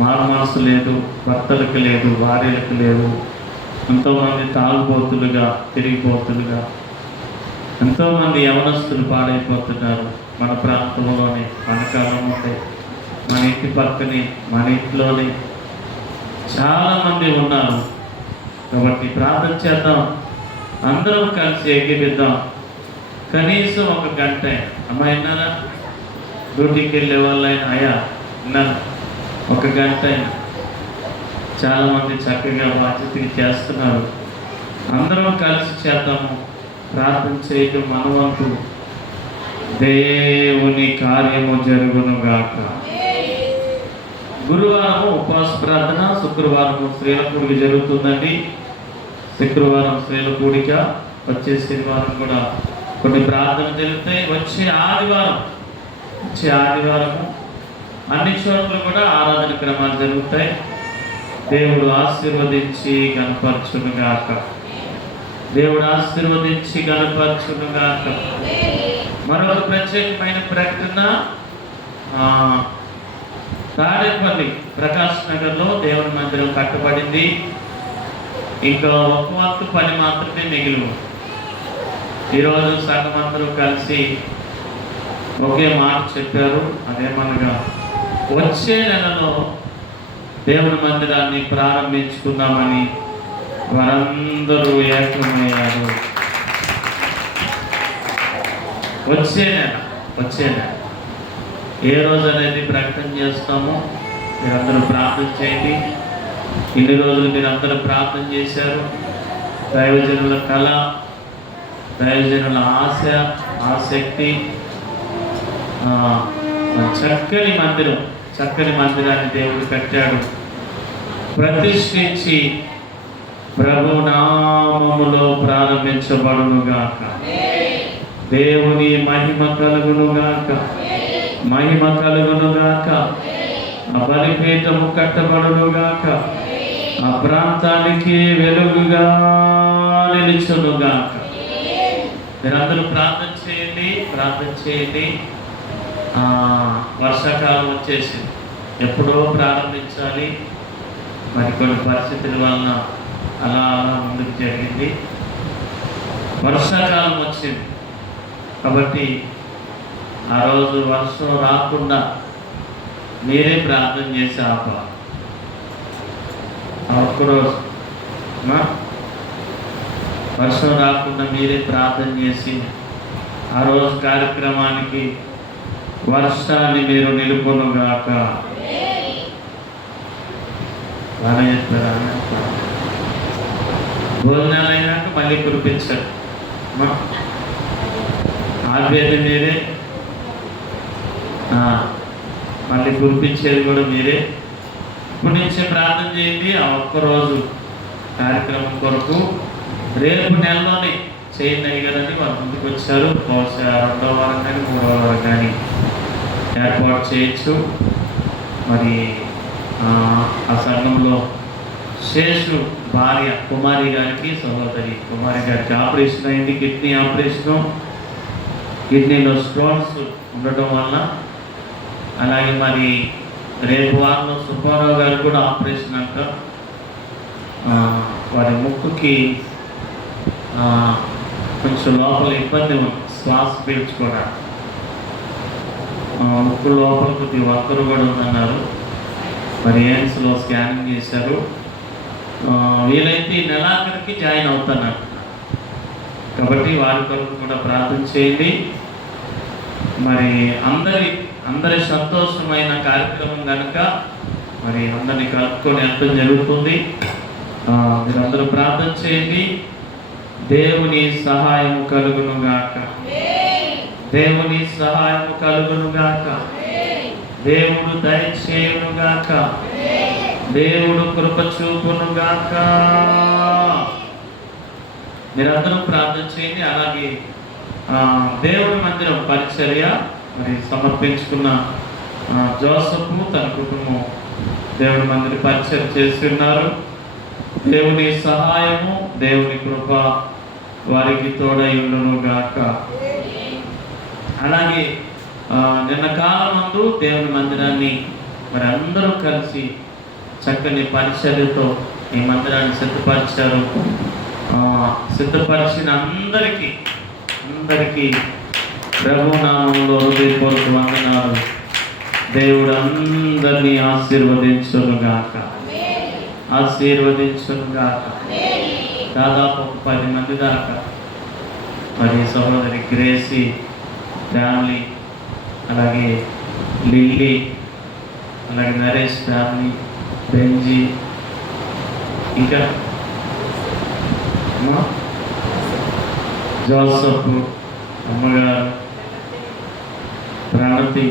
మారుమనసు లేదు, భర్తలకు లేదు, భార్యలకు లేవు. ఎంతోమంది తాగుబోతులుగా, తిరిగిపోతులుగా, ఎంతోమంది యవనస్తులు పాడైపోతున్నారు. మన ప్రాంతంలోనే, మన కాలంలోనే, మన ఇంటి పక్కనే, మన ఇంట్లోనే చాలామంది ఉన్నారు. కాబట్టి ప్రార్థన చేద్దాం, అందరం కలిసి ఎగిరిద్దాం. కనీసం ఒక గంట. అమ్మ విన్నారా? డ్యూటీకి వెళ్ళే వాళ్ళైనా అయ్యా విన్నాను, ఒక గంట అయినా. చాలామంది చక్కగా బాధ్యతగా చేస్తున్నారు. అందరం కలిసి చేద్దాము. ప్రార్థన చేయటం మన వంతు. దేవుని కార్యము జరుగునుగాక. గురువారం ఉపవాస ప్రార్థన, శుక్రవారం స్త్రీల కూడిక జరుగుతుందండి. శుక్రవారం స్త్రీల కూడిక, వచ్చే శనివారం కూడా కొన్ని ప్రార్థన జరుగుతాయి. వచ్చే ఆదివారము అన్ని చోట్ల కూడా ఆరాధన క్రమాలు జరుగుతాయి. దేవుడు ఆశీర్వదించి కనపరచునుగాక. దేవుడు ఆశీర్వదించి కనపరచునుగాక. మరొక ప్రత్యేకమైన ప్రకటన, తాడేపల్లి ప్రకాష్ నగర్లో దేవుని మందిరం కట్టబడింది. ఇంకా ఒక వంతు పని మాత్రమే మిగిలి. ఈరోజు సగం అందరూ కలిసి ఒకే మాట చెప్పారు. అదేమనగా వచ్చే నెలలో దేవుని మందిరాన్ని ప్రారంభించుకుందామని వారందరూ ఏకమయ్యారు. వచ్చే నెల ఏ రోజు అనేది ప్రకటన చేస్తామో మీరందరూ ప్రార్థన చేయండి. ఇన్ని రోజులు మీరందరూ ప్రార్థన చేశారు. దైవజనుల కళ, దైవజనుల ఆశ, ఆసక్తి, చక్కని మందిరాన్ని దేవుడు కట్టాడు. ప్రతిష్ఠించి ప్రభు నామములో ప్రారంభించబడునుగాక. దేవుని మహిమ కలుగునుగాక. ఆ బలిపీఠము కట్టబడునుగాక. ఆ ప్రాంతానికి వెలుగుగా నిలుచునుగాక. మీరందరూ ప్రార్థన చేయండి. వర్షాకాలం వచ్చేసింది. ఎప్పుడో ప్రారంభించాలి, మరి కొన్ని పరిస్థితుల వలన అలా ముందుకు జరిగింది. వర్షాకాలం వచ్చింది కాబట్టి ఆ రోజు వర్షం రాకుండా మీరే ప్రార్థన చేసి ఆపాలి. ఒక్కరోజు వర్షం రాకుండా మీరే ప్రార్థన చేసి ఆ రోజు కార్యక్రమానికి వర్షాన్ని మీరు నిలుపునుగాక. బాగా చెప్పారా? భోజనాలు అయినాక మళ్ళీ కురిపించారు. ఆపేది మీరే, మళ్ళీ కురిపించేది కూడా మీరే. ఇప్పటి నుంచే ప్రార్థన చేయండి. ఆ ఒక్కరోజు కార్యక్రమం కొరకు రేపు నెలలోనే చేయండి అయ్యారని వాళ్ళు ముందుకు వచ్చారు. బహుశా 2వ వారం కానీ 3వ వారం కానీ ఏర్పాటు చేయొచ్చు. మరి ఆ సంఘంలో శేషు భార్య కుమారి గారికి, సహోదరి కుమారి గారికి ఆపరేషన్ అయింది. Kidney operation. కిడ్నీలో స్టోన్స్ ఉండటం వలన, అలాగే మరి రేపు వారంలో సుబ్బారావు గారికి కూడా ఆపరేషన్ అంట. వారి ముక్కుకి కొంచెం లోపల ఇబ్బంది ఉంది, శ్వాస పీల్చుకోవడానికి. ముక్కు లోపల కొద్దిగా వర్కరు కూడా ఉందన్నారు. మరి ఎయిమ్స్లో స్కానింగ్ చేశారు. వీలైతే ఈ నెలాఖరికి జాయిన్ అవుతున్నారు. కాబట్టి వారి కొరకు కూడా ప్రార్థన చేయండి. మరి అందరి సంతోషమైన కార్యక్రమం కనుక మరి అందరినీ కలుపుకొని వెళ్ళడం జరుగుతుంది. మీరందరూ ప్రార్థన చేయండి. దేవుని సహాయము కలుగునుగాక. దేవుడు దయచేయునుగాక. దేవుడు కృప చూపునుగాక. మీరందరూ ప్రార్థన చేయండి. అలాగే దేవుని మందిరం పరిచర్య మరి సమర్పించుకున్న జోసఫ్ తన కుటుంబం దేవుని మందిర పరిచర్య చేస్తున్నారు. దేవుని సహాయము, దేవుని కృప వారికి తోడైయుండునుగాక. అలాగే నిన్న కాలం ముందు దేవుని మందిరాన్ని మరి అందరూ కలిసి చక్కని పరిచర్యతో ఈ మందిరాన్ని సిద్ధపరిచారు. సిద్ధపరిచిన అందరికీ ప్రభు నామములో హృదయపూర్వక వందనాలు. దేవుడు అందరినీ ఆశీర్వదించునుగాక. దాదాపు 10 మంది దాకా మరి సహోదరి గ్రేసీ ఫ్యామిలీ, అలాగే లిల్లీ, అలాగే నరేష్ ఫ్యామిలీ, బెంజీ, ఇంకా జోసఫ్ అమ్మగారు, ప్రణతి,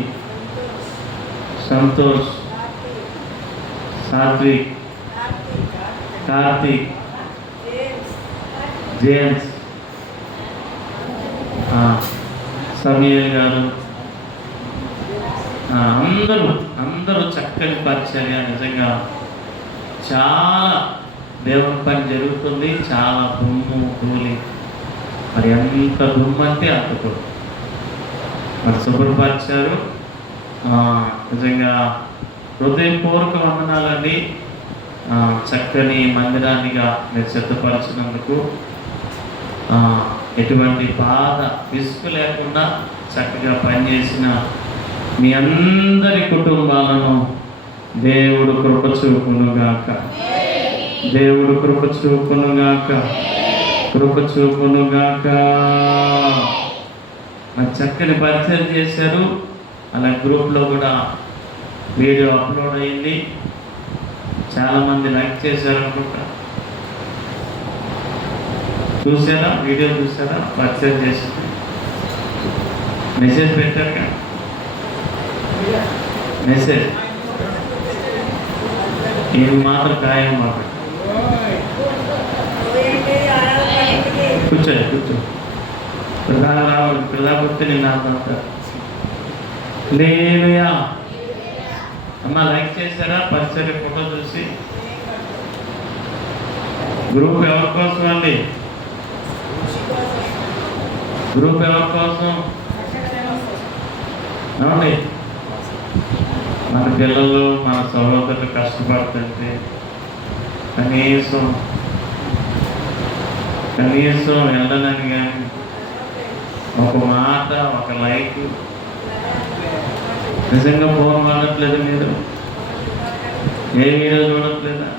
సంతోష్, సాత్విక్, కార్తీక్, జేమ్స్, సమీర్ గారు, అందరూ చక్కని పరిచర్య. నిజంగా చాలా దేవుని పని జరుగుతుంది. చాలా దుమ్ము ధూళి, మరి ఎంత దుమ్ము అంటే అంత కూడా మరి శుభ్రపరిచారు. నిజంగా హృదయపూర్వక వందనాలండి. చక్కని మందిరాన్నిగా మీరు సిద్ధపరిచినందుకు, ఎటువంటి బాధ విసుగు లేకుండా చక్కగా పనిచేసిన మీ అందరి కుటుంబాలను దేవుడు కృప చూపునుగాక. దేవుడు కృప చూపునుగాక. మరి చక్కని పరిచయం చేశారు. అలా గ్రూప్లో కూడా వీడియో అప్లోడ్ అయింది. చాలామంది లైక్ చేశారు అనుకుంటా. చూసారా? వీడియో చూసారా? పరిచయం చేసింది మెసేజ్ పెట్టారు కదా, మెసేజ్ ఇది మాత్రం ఖాయం మాట. కూర్చో ప్రధానమూర్తి నేను అంతా లేలుయా. అమ్మ లైక్ చేశారా? పరిచయ ఫోటో చూసి. గ్రూప్ ఎవరి కోసం అండి? గ్రూప్ ఎవరి కోసం? అవునండి, మన పిల్లలు మన సహోదరులు కష్టపడుతుంటే కనీసం వెళ్ళనని కానీ ఒక మాట, ఒక లైక్. నిజంగా ఫోన్ వాడట్లేదు మీరు? ఏ వీడియో చూడట్లేదా?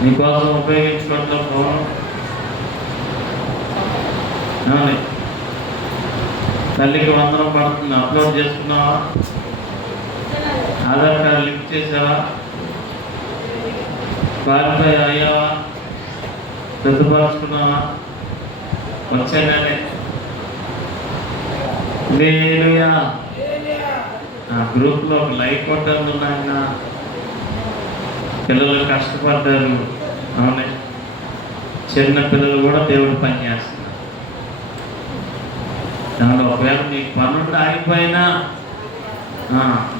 నీకోసం ఉపయోగించుకోవట్లేదు ఫోన్. తల్లికి వందనం పడుతుంది, అప్లోడ్ చేసుకున్నావా? ఆధార్ కార్డు లింక్ చేసావా? క్వాలిఫై అయ్యావా? సిద్ధపరచుకున్నావా? వచ్చానే లేలుయా. గ్రూప్లో ఒక లైక్ కొట్టాను నాయన. పిల్లలు కష్టపడ్డారు. అవునే, చిన్న పిల్లలు కూడా దేవుడు పని చేస్తున్నారు. దానిలో ఒకవేళ నీకు పనుండి ఆగిపోయినా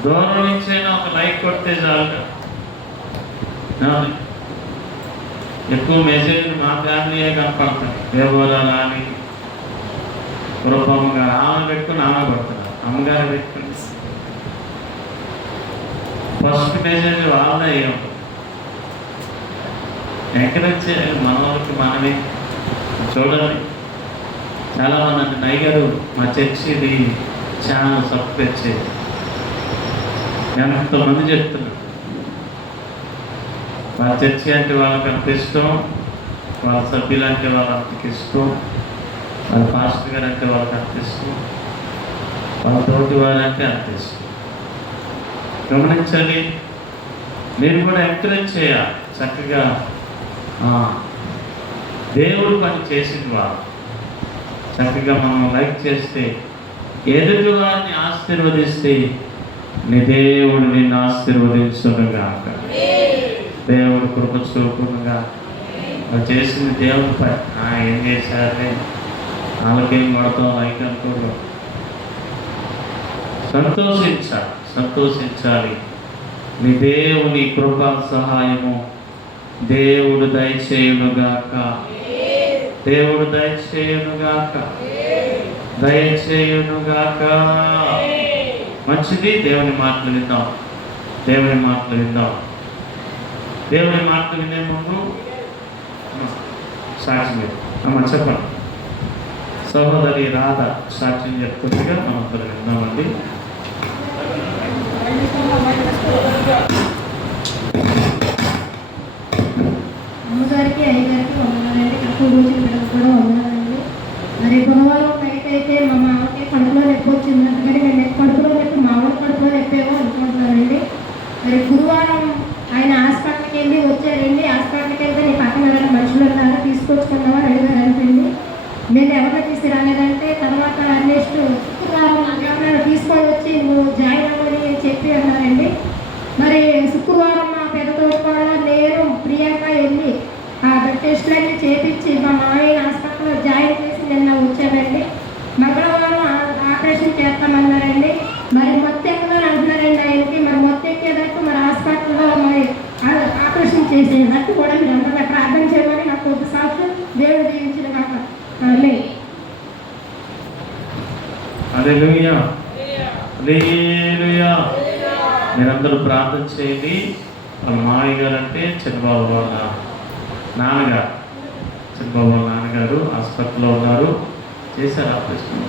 దూరం నుంచైనా ఒక లైక్ కొడితే చాలు. ఎక్కువ మెసేజ్ మా ఫ్యామిలీయే కనపడతాయి. దేవోరా అని రూపంగా ఆమె పెట్టుకుని ఆమె పడుతున్నారు, అమ్మగారు పెట్టుకుని ఫస్ట్ మెసేజ్ వాళ్ళే. ఎంకరేజ్ చేయాలి మన వాళ్ళకి మనమే. చూడండి, చాలామంది అంటే నైగారు మా చర్చిది ఛానల్ సబ్స్క్రైబ్ చేయాలి ఎంతమంది చెప్తున్నారు. వాళ్ళ చర్చి అంటే వాళ్ళకి అంత ఇష్టం, వాళ్ళ సభ్యులు అంటే వాళ్ళకి ఇష్టం, వాళ్ళ పాస్టర్ గారు అంటే వాళ్ళకి అంత ఇష్టం, వాళ్ళ తోటి వారంటే అంత ఇష్టం. గమనించాలి, మీరు కూడా ఎంకరేజ్ చేయాలి. చక్కగా దేవుడు పని చేసింది వాళ్ళు చక్కగా మనం లైక్ చేస్తే, ఎదుటి వారిని ఆశీర్వదిస్తే నీ దేవుడు నిన్ను ఆశీర్వదించునుగాక. దేవుడు కృప చూపునుగా. చేసింది దేవుడి పని. ఏం చేశారే వాళ్ళకేం కొడతాం లైక్ అనుకోవడం. సంతోషించాలి. నీ దేవుని కృపా సహాయము దేవుడు దయచేయునుగాక. దయచేయునుగాక. మంచిది. దేవుని మాటలు విందాం. దేవుని మాటలు విందాం. దేవుని మాటలు వినే ముందు సాక్ష్యం అమ్మ చెప్పండి. సహోదరి రాధ సాక్ష్యం చెప్తుందిగా మనం విందామండి. అమ్మగారికి అయ్యగారికి వందనాలండి. నాకు రోజు ఇక్కడ కూడా వందనాలండి. మరి బుధవారం నైట్ అయితే మా మామకి కడుపులో నొప్పి వచ్చింది. అందుకని నేను కడుపులో నొప్పి మామూలు కడుపులో నొప్పేమో అనుకుంటున్నానండి. మరి గురువారం ఆయన హాస్పిటల్కి వెళ్ళి వచ్చారండి. హాస్పిటల్కి వెళ్తే నీ పక్కన ఎవరైనా మనుషులు ఉన్నారో తీసుకొచ్చుకుందామని అడిగారు అంటండి. నేను ఎవరిని తీసుకురాలేదంటే తర్వాత నెక్స్ట్ శుక్రవారం ఎవరైనా తీసుకొని వచ్చి నువ్వు జాయిన్ అవ్వని చెప్పి అన్నారండి. మరి శుక్రవారం మా పెద్ద తోడుకోవడం నేను ప్రియాంక వెళ్ళి ఆ బ్లడ్ టెస్టులన్నీ చేపించి మా మామయ్య హాస్పిటల్లో జాయిన్ చేసి నిన్న వచ్చానండి. మంగళవారం ఆపరేషన్ చేస్తామన్నారండి. మరి మొత్తం ఎక్కువ అంటున్నారండి ఆయనకి. మరి మొత్తం ఎక్కేదాకా మరి హాస్పిటల్లో మరి ఆపరేషన్ చేసేదాకా కూడా మీరు అందరూ ప్రార్థన చేయమని నాకు ఒక సాక్షి దేవుడు దీవించిన కాక. హల్లెలూయా, హల్లెలూయా. మీరందరూ ప్రార్థన చేయండి. వాళ్ళ మామయ్య గారు అంటే చంద్రబాబు వాళ్ళ నాన్నగారు. చంద్రబాబు వాళ్ళ నాన్నగారు హాస్పిటల్లో ఉన్నారు. చేశారు ఆపరేషన్.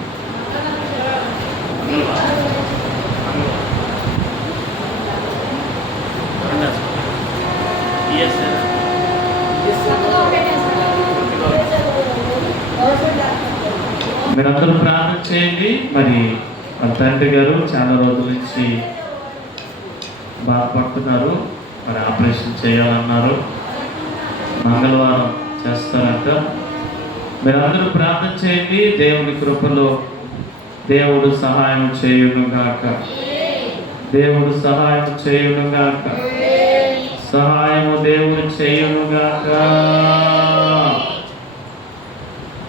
మీరందరూ ప్రార్థన చేయండి. మరి వాళ్ళ తండ్రి గారు చాలా రోజుల నుంచి బాధపడుతున్నారు. మరి ఆపరేషన్ చేయాలన్నారు. మంగళవారం చేస్తారంట. మీరందరూ ప్రార్థన చేయండి. దేవుని కృపలో దేవుడు సహాయం చేయునుగాక. దేవుడు సహాయం చేయునుగాక. సహాయము దేవుడు చేయునుగాక.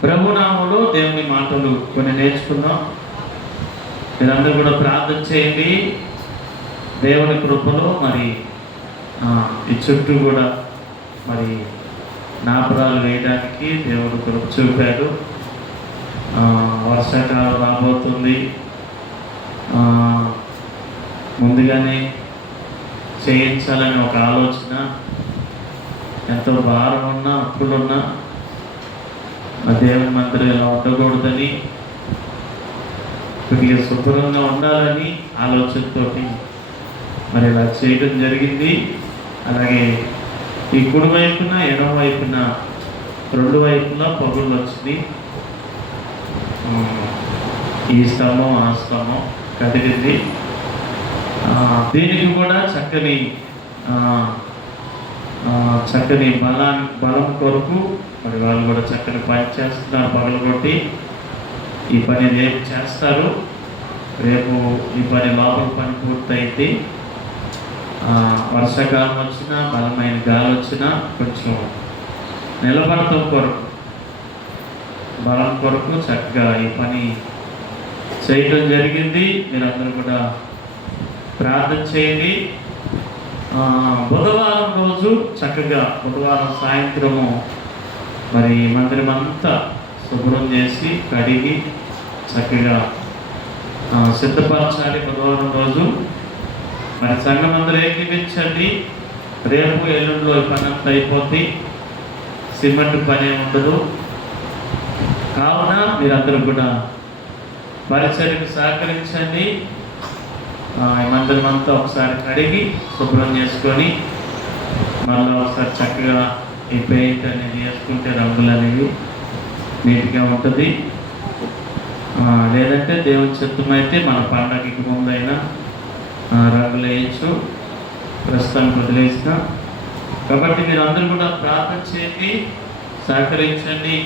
ప్రభునామములో దేవుని మాటలు కొన్ని నేర్చుకుందాం. మీరందరూ కూడా ప్రార్థన చేయండి. దేవుని కృపలో మరి ఈ చుట్టూ కూడా మరి నాపరాలు వేయడానికి దేవుడు కృప చూపాడు. వర్షాకాలం రాబోతుంది. ముందుగానే చేయించాలని ఒక ఆలోచన. ఎంతో భారం ఉన్నా అప్పులున్నా ఆ దేవుని మందిరం ఇలా ఉండకూడదని, కొద్దిగా శుభ్రంగా ఉండాలని ఆలోచనతో మరి ఇలా చేయడం జరిగింది. అలాగే ఈ కుడి వైపున ఎడమ వైపున రెండు వైపులా పగుళ్ళు వచ్చింది. ఈ స్తంభం ఆ స్తంభం కదిలింది. దీనికి కూడా చక్కని బలం కొరకు మరి వాళ్ళు కూడా చక్కని పని చేస్తున్నారు. పగలు కొట్టి ఈ పని రేపు చేస్తారు. రేపు ఈ పని లోపల పని పూర్తయింది. వర్షాకాలం వచ్చినా బలమైన గాలి వచ్చినా కొంచెం నిలబడటం కొరకు బలం కొరకు చక్కగా ఈ పని చేయటం జరిగింది. మీరందరూ కూడా ప్రార్థన చేయండి. బుధవారం రోజు చక్కగా బుధవారం సాయంత్రము మరి మందిరం అంతా శుభ్రం చేసి కడిగి చక్కగా సిద్ధపరచాలి. బుధవారం రోజు మరి సంఘం అందరూ ఏకీపించండి. రేపు ఎల్లుండిలో ఈ పని అంతా అయిపోద్ది. సిమెంట్ పని ఉండదు. కావున మీరందరూ కూడా పరిచర్యకు సహకరించండి. మందిరం అంతా ఒకసారి కడిగి శుభ్రం చేసుకొని మళ్ళీ ఒకసారి చక్కగా ఈ పెయింట్ అనేది వేసుకుంటే రంగులు అనేవి నీట్గా ఉంటుంది. లేదంటే దేవుని చిత్తమైతే మన పండగకి ముందైనా రంగులు వేయచ్చు. ప్రస్తుతానికి వదిలేసిన కాబట్టి మీరు అందరూ కూడా ప్రార్థన చేయండి, సహకరించండి.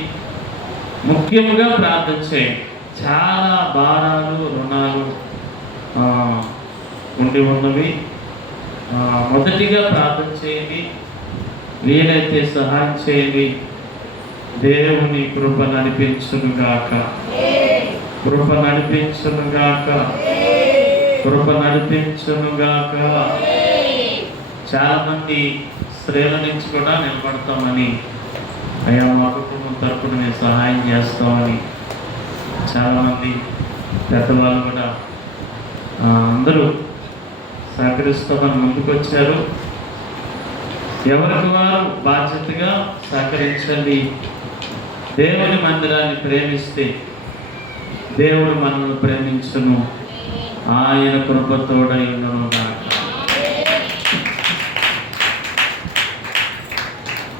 ముఖ్యంగా ప్రార్థన చేయండి. చాలా భారాలు రుణాలు ఉండి ఉన్నవి. మొదటిగా ప్రార్థన చేయండి. వీలైతే సహాయం చేయండి. దేవుని కృప నడిపించునుగాక. కృప నడిపించునుగాక. కృప నడిపించునుగాక. చాలా మంది స్త్రీల నుంచి కూడా నిలబడతామని, అయ్యా మా కుటుంబం తరపున మేము సహాయం చేస్తామని చాలామంది పెద్దవాళ్ళు కూడా అందరూ సహకరిస్తామని ముందుకు వచ్చారు. ఎవరికి వారు బాధ్యతగా సహకరించండి. దేవుని మందిరాన్ని ప్రేమిస్తే దేవుడు మనల్ని ప్రేమించును. ఆయన కృపతోడై ఉండును గాక.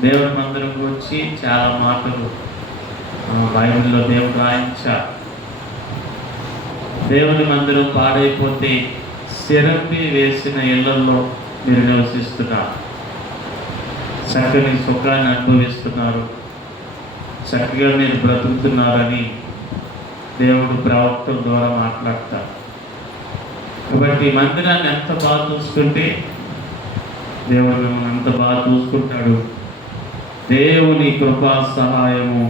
దేవుని మందిరం గురించి చాలా మాటలు బైబిల్లో దేవుడు రాయించారు. దేవుని మందిరం పాడైపోతే సిరంపి వేసిన ఇళ్లలో మీరు నివసిస్తున్నారు, చక్కని సుఖాన్ని అనుభవిస్తున్నారు, చక్కగా మీరు బ్రతుకుతున్నారని దేవుడు ప్రవక్తల ద్వారా మాట్లాడతారు. కాబట్టి మందిరాన్ని ఎంత బాగా చూసుకుంటే దేవుడు మిమ్మల్ని అంత బాగా చూసుకుంటాడు. దేవుని కృపా సహాయము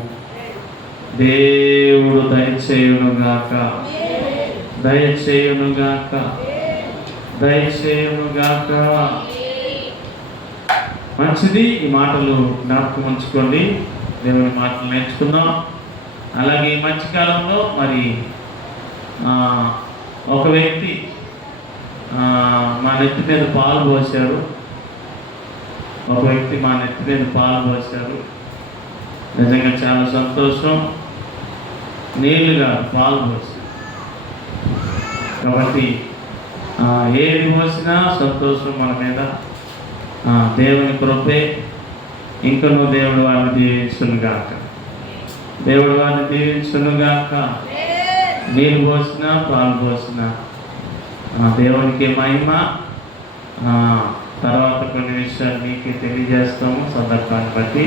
దేవుడు దయచేయునుగాక, దయచేయునుగాక, దయచేయునుగాక. మంచిది. ఈ మాటలు జ్ఞాపకం ఉంచుకోండి. దేవుని మాటలు నేర్చుకుందాం. అలాగే ఈ మధ్యకాలంలో మరి ఒక వ్యక్తి మా నెత్తి మీద పాలు పోశారు. ఒక వ్యక్తి మా నెత్తి మీద పాలు పోశారు. నిజంగా చాలా సంతోషం. నీళ్ళుగా పాలు పోశారు. కాబట్టి ఏది పోసినా సంతోషం మన మీద. దేవుని కృపే. ఇంకనూ దేవుడు వారిని దీవించునుగాక, దేవుడు వారిని దీవించునుగాక. నీళ్ళు పోసినా పాలు పోసినా దేవునికి మహిమ. తర్వాత కొన్ని విషయాలు మీకు తెలియజేస్తాము సందర్భాన్ని బట్టి.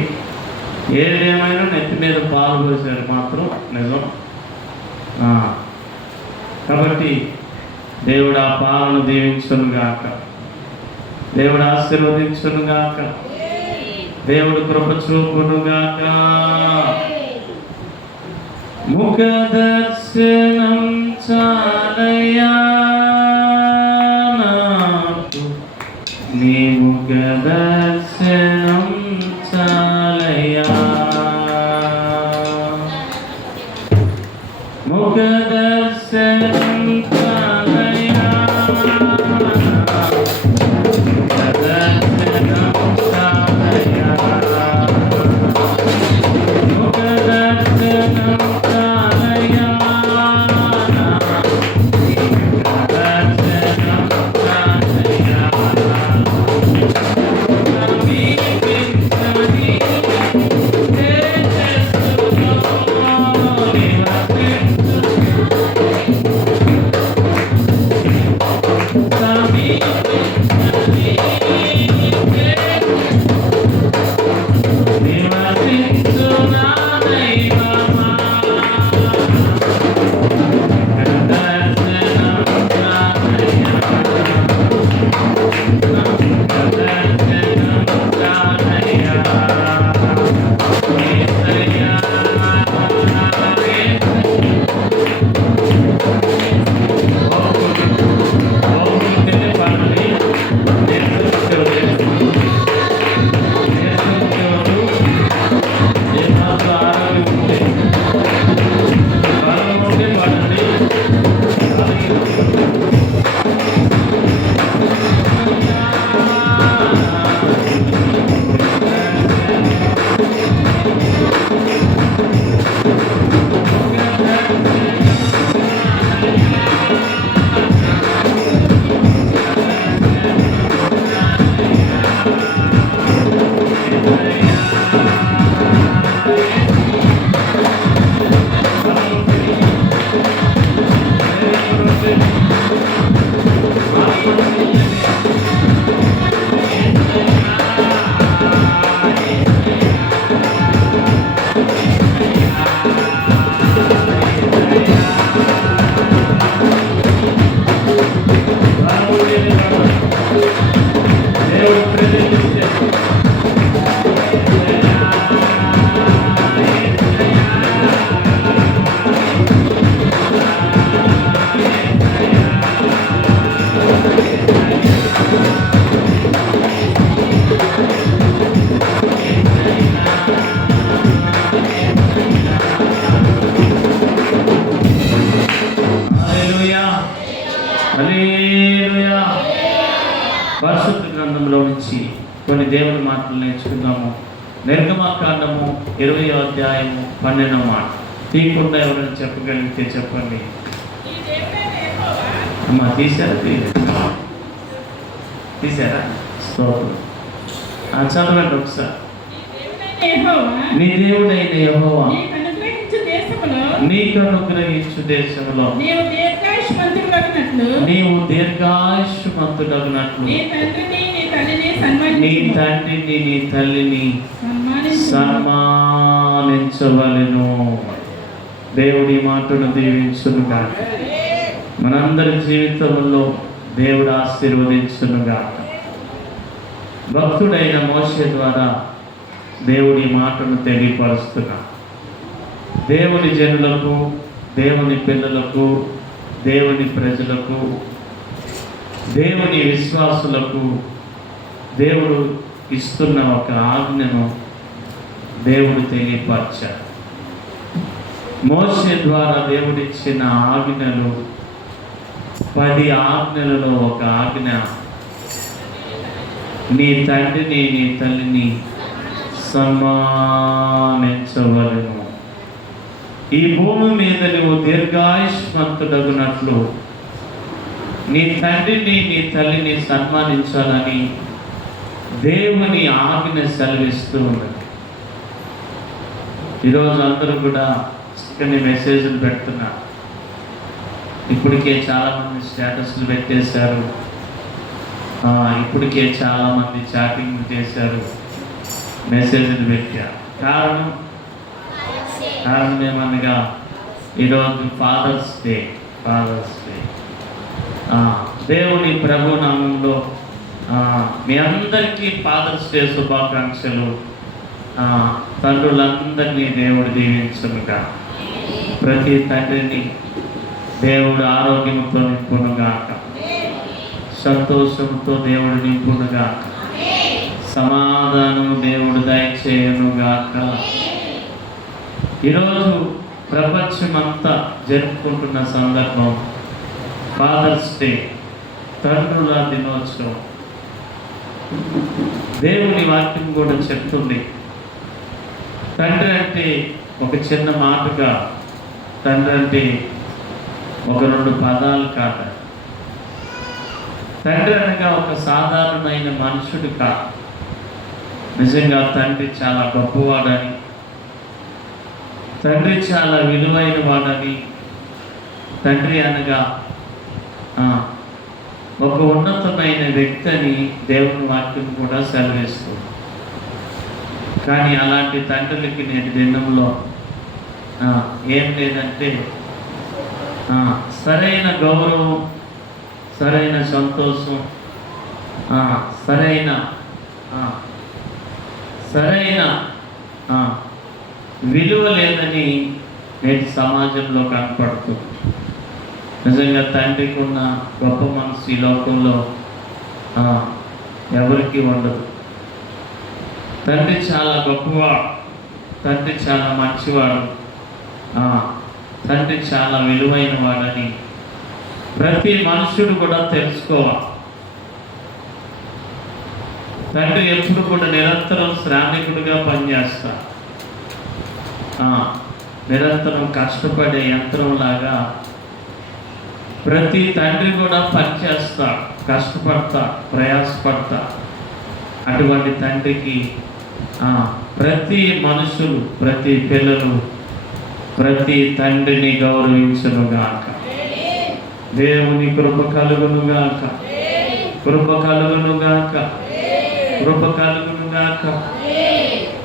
ఏదేమైనా నెత్తి మీద పాలు పోసారు మాత్రం నిజం. కాబట్టి దేవుడు ఆ పాలను దీవించునుగాక, దేవుడు ఆశీర్వదించునుగాక, దేవుడు కృప చూపునుగాక. ముఖ దర్శనం చాలయ్యా నాకు, నీ ముఖ దర్శనం చాలయ్యా, ముఖ దర్శనం చాలయ్యా, ముఖ దర్శనం చాలయ్యా, ముఖ దర్శనం చాలయ్యా, నీ ముఖ హల్లెలూయా. పరిశుద్ధ గ్రంథంలో నుంచి కొన్ని దేవుని మాటలు నేర్చుకుందాము. నిర్గమకాండము 20వ అధ్యాయము 12వ మాట. తీయకుండా ఎవరైనా చెప్పగలిగితే చెప్పండి. అమ్మా తీశారా? తీశారా? స్తోత్రం. చదవండి ఒకసారి. నీ దేవుడైన యెహోవా నీకు అనుగ్రహించు దేశంలో నీవు దీర్ఘాయుష్మంతుడగునట్లు నీ తండ్రిని నీ తల్లిని సన్మానించవలెను. దేవుడి మాటను దీవించునుగా. మనందరి జీవితంలో దేవుడు ఆశీర్వదించునుగా. భక్తుడైన మోషే ద్వారా దేవుడి మాటను తెలియపరుస్తున్నా. దేవుని జనులకు, దేవుని పిల్లలకు, దేవుని ప్రజలకు, దేవుని విశ్వాసులకు దేవుడు ఇస్తున్న ఒక ఆజ్ఞను దేవుడు తెలియపరిచాడు. మోషే ద్వారా దేవుడిచ్చిన ఆజ్ఞలు 10 ఆజ్ఞలలో ఒక ఆజ్ఞ, నీ తండ్రిని నీ తల్లిని సన్మానించవలెను. ఈ భూమి మీద నువ్వు దీర్ఘాయుష్మంతుడగునట్లు నీ తండ్రిని నీ తల్లిని సన్మానించాలని దేవుని ఆజ్ఞ సెలవిస్తూ ఉన్నది. ఈరోజు అందరూ కూడా చక్కని మెసేజ్లు పెడుతున్నారు. ఇప్పటికే చాలామంది స్టేటస్లు పెట్టేశారు. ఇప్పటికే చాలామంది చాటింగ్ చేశారు, మెసేజ్లు పెట్టారు. కారణం ఏమనగా ఈరోజు ఫాదర్స్ డే. దేవుని ప్రభు నామంలో మీ అందరికీ ఫాదర్స్ డే శుభాకాంక్షలు. తండ్రులందరినీ దేవుడు దీవించునుగా. ప్రతి తండ్రిని దేవుడు ఆరోగ్యంతో నింపునుగాక, సంతోషంతో దేవుడు నింపునుగాక, సమాధానం దేవుడు దయచేయునుగాక. ఈరోజు ప్రపంచమంతా జరుపుకుంటున్న సందర్భం ఫాదర్స్ డే, తండ్రుల దినోత్సవం. దేవుని వాక్యం కూడా చెప్తుంది, తండ్రి అంటే ఒక చిన్న మాటగా, తండ్రి అంటే ఒక 2 పదాలు కాదు. తండ్రి అనగా ఒక సాధారణమైన మనుషుడు కాదు. నిజంగా తండ్రి చాలా గొప్పవాడని, తండ్రి చాలా విలువైన వాడని, తండ్రి అనగా ఒక ఉన్నతమైన వ్యక్తి అని దేవుని వాక్యం కూడా సెలవిస్తుంది. కానీ అలాంటి తండ్రులకి నేటి దినంలో ఏం లేదంటే సరైన గౌరవం, సరైన సంతోషం, సరైన విలువ లేదని నేటి సమాజంలో కనపడుతుంది. నిజంగా తండ్రికి ఉన్న గొప్ప మనసు ఈ లోకంలో ఎవరికి ఉండదు. తండ్రి చాలా గొప్పవాడు, తండ్రి చాలా మంచివాడు, తండ్రి చాలా విలువైన వాడని ప్రతి మనుషుడు కూడా తెలుసుకోవాలి. తండ్రి ఎప్పుడు కూడా నిరంతరం శ్రామికుడిగా పనిచేస్తాడు. నిరంతరం కష్టపడే యంత్రంలాగా ప్రతి తండ్రి కూడా పనిచేస్తాడు, కష్టపడతా, ప్రయాసపడతా. అటువంటి తండ్రికి ప్రతి మనుషులు, ప్రతి పిల్లలు, ప్రతి తండ్రిని గౌరవించునుగాక. దేవుని కృప కలుగునుగాక, కృప కలుగునుగాక, కృప కలుగునుగాక.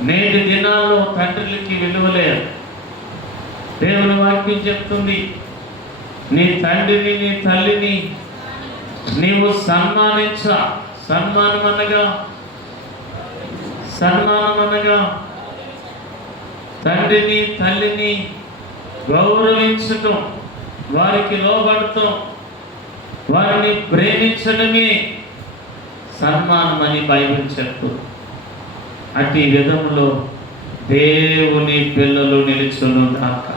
నేటి దినాల్లో తండ్రులకి విలువలేదు. దేవుని వాక్యం చెప్తుంది, నీ తండ్రిని నీ తల్లిని నీవు సన్మానించ. సన్మానం అనగా తండ్రిని తల్లిని గౌరవించటం, వారికి లోబడటం, వారిని ప్రేమించడమే సన్మానం అని బైబిల్ చెప్తుంది. అట్టి విధంలో దేవుని పిల్లలు నిలుచునుగాక,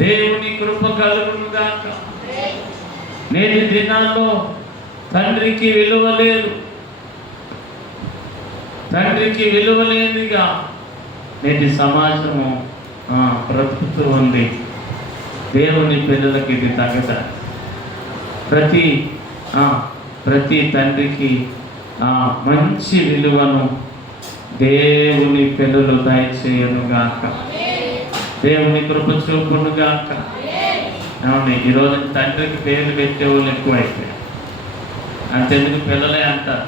దేవుని కృప కలుగునుగాక. నేటి దినాల్లో తండ్రికి విలువ లేదు. తండ్రికి విలువ లేనిగా నేటి సమాజము బ్రతుకుతూ ఉంది. దేవుని పిల్లలకి ఇది తగద. ప్రతి తండ్రికి మంచి విలువను దేవుని పిల్లలు దయచేయనుగాక. దేవుని కృప చూపునుగాక. అవును, ఈరోజు తండ్రికి పేర్లు పెట్టేవాళ్ళు ఎక్కువైపోయారు. అంతెందుకు పిల్లలే అంటారు,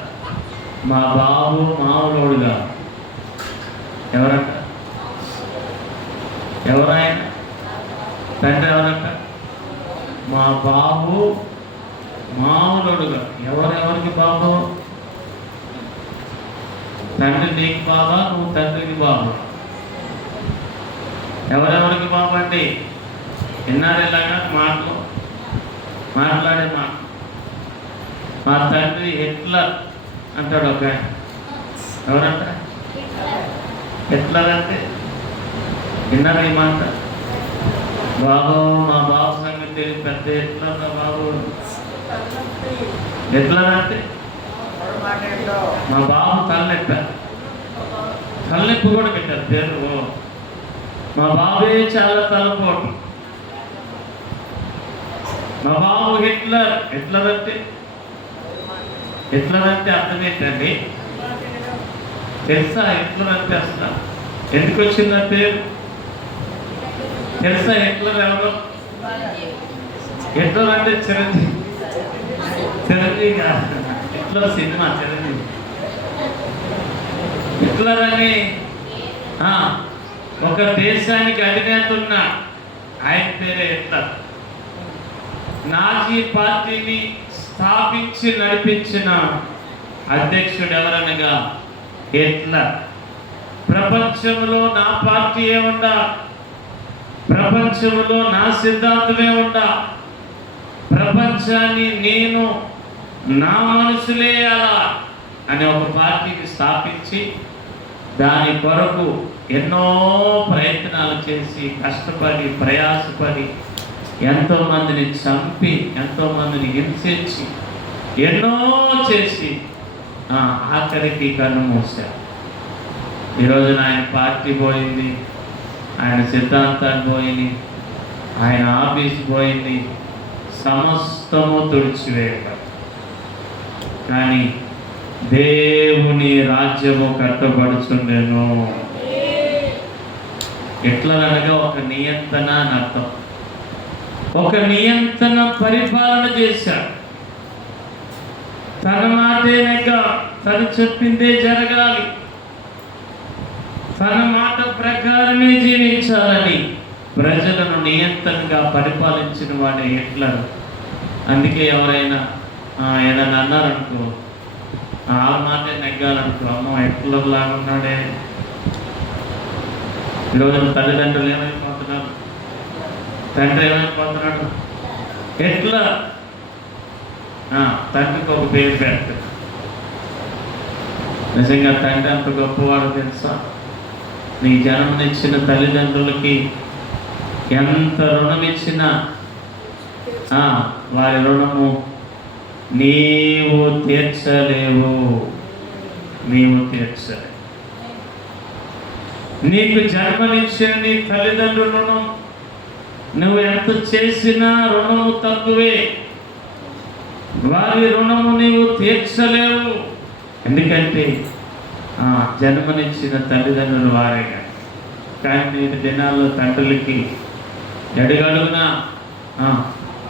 మా బాబు మామూలుగా. ఎవరంట? ఎవరైనా తండ్రి ఎవరంట? మా బాబు మామూలుగా. ఎవరెవరికి బాబు? తండ్రి నీకు బాబా, నువ్వు తండ్రికి బాబు. ఎవరెవరికి బాబు అండి? విన్నారు ఇలాగా మాట్లాడే మాట. మా తండ్రి హిట్లర్ అంటాడు ఒక. ఎవరంట? హిట్లర్ అంటే విన్నారు ఈ మాట? బాబు, మా బాబు సంగతి పెద్ద హిట్లర్ బాబు. హిట్లర్ అంటే మా బాబు తలనొప్పి కూడా పెట్టారు పేరు. మా బాబే చాలా తలపోటు. మా బాబు హిట్లర్. హిట్లర్ అంటే అర్థం ఏంటండి? తెలుసా హిట్లర్ అంటే అసలు ఎందుకు వచ్చింది ఆ పేరు? తెలుసా హిట్లర్ ఎవరు? హిట్లర్ అంటే చిరంజీవి కాదు. Hitler cinema Chiranjeevi. హిట్లర్ అని ఒక దేశానికి అధినేత ఉన్న ఆయన పేరే హిట్లర్. నాజీ పార్టీని స్థాపించి నడిపించిన అధ్యక్షుడు ఎవరనగా హిట్లర్. ప్రపంచంలో నా పార్టీ ఏముందా, ప్రపంచంలో నా సిద్ధాంతమే ఉందా, ప్రపంచాన్ని నేను నా మనసులే అలా అని ఒక పార్టీని స్థాపించి దాని కొరకు ఎన్నో ప్రయత్నాలు చేసి కష్టపడి ప్రయాసపడి ఎంతోమందిని చంపి ఎంతోమందిని హింసించి ఎన్నో చేసి ఆఖరికి కన్ను మూశారు. ఈరోజున ఆయన పార్టీ పోయింది, ఆయన సిద్ధాంతాలు పోయింది, ఆయన ఆఫీస్ పోయింది, సమస్తము తుడిచివేయబడి. కానీ దేవుని రాజ్యము కట్టబడుచుండెను. ఎట్లనగా ఒక నియంత్రణ అని అర్థం. ఒక నియంత్రణ పరిపాలన చేశాడు. తన మాటేనగా తను చెప్పిందే జరగాలి, తన మాట ప్రకారమే జీవించాలని ప్రజలను నియంత్రణగా పరిపాలించిన వాడే హిట్లర్. అందుకే ఎవరైనా ఏదైనా అన్నారనుకో, ఆ మాటే నెగ్గాలనుకో, అమ్మ హిట్లర్ లాగా ఉన్నాడే. ఈరోజు తల్లిదండ్రులు ఏమైపోతున్నారు, తండ్రి ఏమైపోతున్నాడు? హిట్లర్. తండ్రికి ఒక పేరు పెట్టాడు. నిజంగా తండ్రి అంత గొప్పవాడు తెలుసా? నీ జన్మనిచ్చిన తల్లిదండ్రులకి ఎంత రుణం ఇచ్చినా వారి రుణము నీవు తీర్చలేవు. నీకు జన్మనిచ్చిన నీ తల్లిదండ్రుల రుణం నువ్వు ఎంత చేసినా రుణము తక్కువే. వారి రుణము నీవు తీర్చలేవు. ఎందుకంటే జన్మనిచ్చిన తల్లిదండ్రులు వారే. కానీ నేటి దినాల్లో తండ్రులకి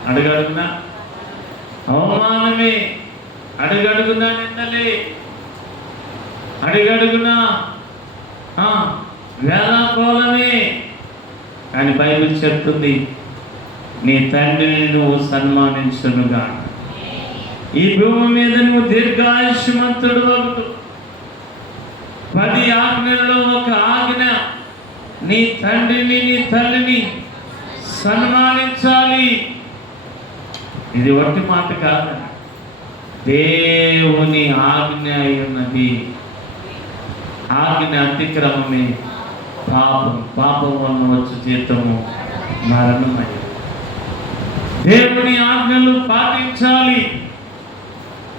అడుగడుగునా అవమానమే, అడుగడుగునా నిందలే, అడుగడుగునా వేళాకోళమే. కానీ బైబిల్ చెప్తుంది, నీ తండ్రిని నువ్వు సన్మానించునుగా. ఈ భూమి మీద నువ్వు దీర్ఘాయుష్మంతుడు అవుతూ 10 ఆజ్ఞలలో ఒక ఆజ్ఞ, నీ తండ్రిని నీ తల్లిని సన్మానించాలి. ఇది ఒట్టి మాట కాదు, దేవుని ఆజ్ఞ ఉన్నది. ఆజ్ఞ అతిక్రమమే పాపం. పాపం వలన వచ్చే జీతము మరణమయ్యే. దేవుని ఆజ్ఞలు పాటించాలి.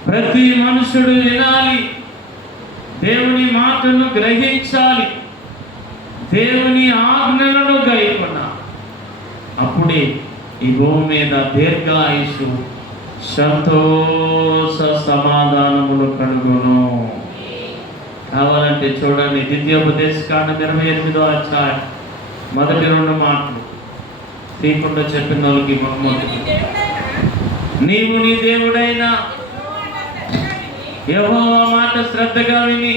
ప్రతి మనుషుడు వినాలి, దేవుని మాటను గ్రహించాలి, దేవుని ఆజ్ఞలను గైకొనాలి. అప్పుడే ఈ భూమి మీద దీర్ఘాయుషు, సంతోష సమాధానములు కలుగును. కావాలంటే చూడండి, ద్వితీయోపదేశకాండం 28వ అధ్యాయం మొదటి 2 మాటలు తీయకుండా చెప్పిన వాళ్ళకి బహుమతి. నీవు నీ దేవుడైన యెహోవా మాట శ్రద్ధగా విని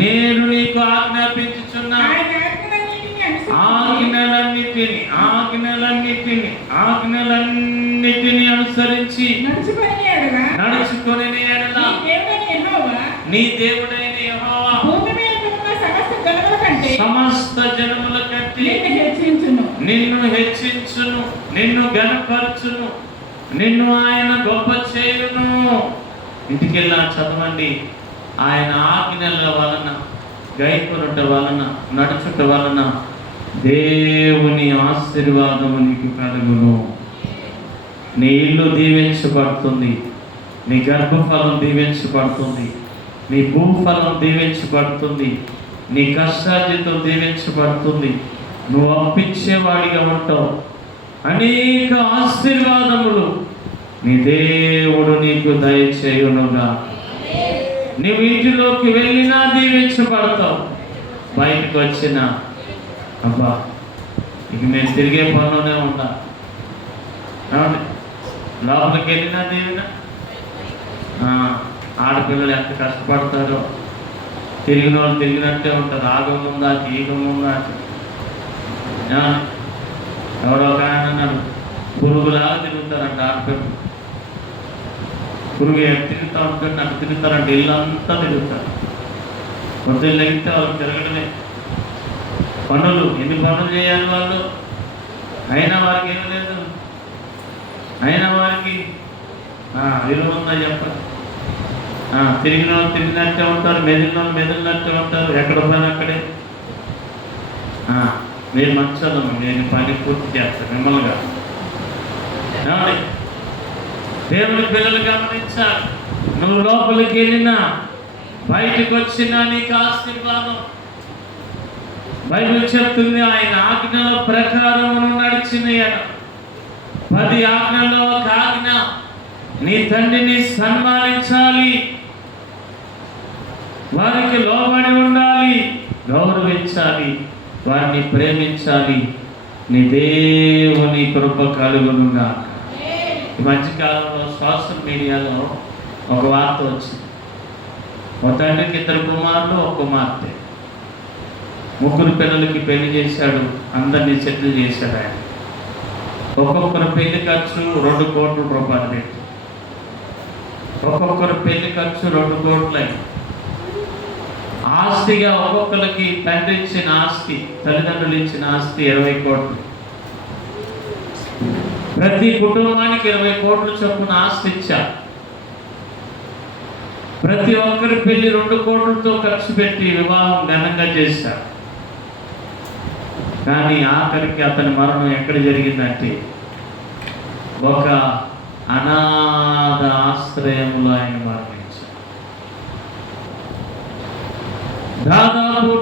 నేను నీకు ఆజ్ఞాపించుచున్నా ఆజ్ఞలన్నిటిని అనుసరించి నడుచుకొని నీ దేవుడైన యెహోవా సమస్త జనముల కంటే నిన్ను హెచ్చించును, నిన్ను గణపరచును, నిన్ను ఆయన గొప్ప చేయును. ఇంటికెళ్ళా చదవండి. ఆయన ఆజ్ఞల వలన, గైకొనుట వలన, నడుచుట వలన దేవుని ఆశీర్వాదము నీకు కలుగును. నీ ఇల్లు దీవించబడుతుంది, నీ గర్భఫలం దీవించబడుతుంది, నీ భూఫలం దీవించబడుతుంది, నీ కష్టార్జితం దీవించబడుతుంది. నువ్వు అప్పించేవాడిగా ఉంటావు. అనేక ఆశీర్వాదములు నీ దేవుడు నీకు దయచేయునుగా. నీవు ఇంటిలోకి వెళ్ళినా దీవించబడతావు, బయటకు వచ్చినా అబ్బా ఇక నేను తిరిగే పనిలోనే ఉంటా. లోపలికి వెళ్ళినా దీవినా. ఆడపిల్లలు ఎంత కష్టపడతారో, తిరిగిన వాళ్ళు తిరిగినట్టే ఉంటారు. ఆగం ఉందా, తీగం ఉందా. ఎవరో ఒక ఆయన అన్నాడు, పురుగులాగా తిరుగుతారంట ఆడపిల్లలు. పురుగు తిరుగుతూ ఉంటుంది, నాకు తిరుగుతారంట, ఇల్లు అంతా తిరుగుతారు. పొద్దున్న లెగితే వాళ్ళు తిరగడమే పనులు. ఎన్ని పనులు చేయాలి వాళ్ళు? అయినా వారికి ఏం లేదు, అయినా వారికి విలువ ఉందా చెప్పండి. తిరిగిన వాళ్ళు తిరిగినట్టే ఉంటారు, మెదిలిన వాళ్ళు మెదిలినట్టే ఉంటారు. ఎక్కడ పని అక్కడే. మీరు మంచోళ్ళము, నేను పని పూర్తి చేస్తాను మిమ్మల్ని. దేవుని పిల్లలు గమనించాలి. నువ్వు లోపలికి వెళ్ళినా బయటకు వచ్చినా నీకు ఆశీర్వాదం. బైబిల్ చెప్తుంది, ఆయన ఆజ్ఞల ప్రకారమును నడిచిన 10 ఆజ్ఞల్లో ఒక ఆజ్ఞ, నీ తండ్రిని సన్మానించాలి, వారికి లోబడి ఉండాలి, గౌరవించాలి, వారిని ప్రేమించాలి. నీ దేవుని కృప కలుగునుగా. ఈ మధ్యకాలంలో సోషల్ మీడియాలో ఒక వార్త వచ్చింది. ఒక తండ్రికి 2 కుమారులు, 1 కుమార్తె. 3 పిల్లలకి పెళ్లి చేశాడు, అందరినీ సెటిల్ చేశాడు ఆయన. ఒక్కొక్కరు పెళ్లి ఖర్చు 2 కోట్ల రూపాయలు పెట్టి, ఒక్కొక్కరు పెళ్లి ఖర్చు 2 కోట్లై. ఆస్తిగా ఒక్కొక్కరికి తండ్రి ఇచ్చిన ఆస్తి, తల్లిదండ్రులు ఇచ్చిన ఆస్తి 20 కోట్లు. ప్రతి కుటుంబానికి 20 కోట్లు చొప్పున ఆస్తి ఇచ్చారు. ప్రతి ఒక్కరి పెళ్లి 2 కోట్లతో ఖర్చు పెట్టి వివాహం ఘనంగా చేశారు. కానీ ఆఖరికి అతని మరణం ఎక్కడ జరిగిందంటే ఒక అనాథ ఆశ్రయంలో ఆయన మరణించారు. దాదాపు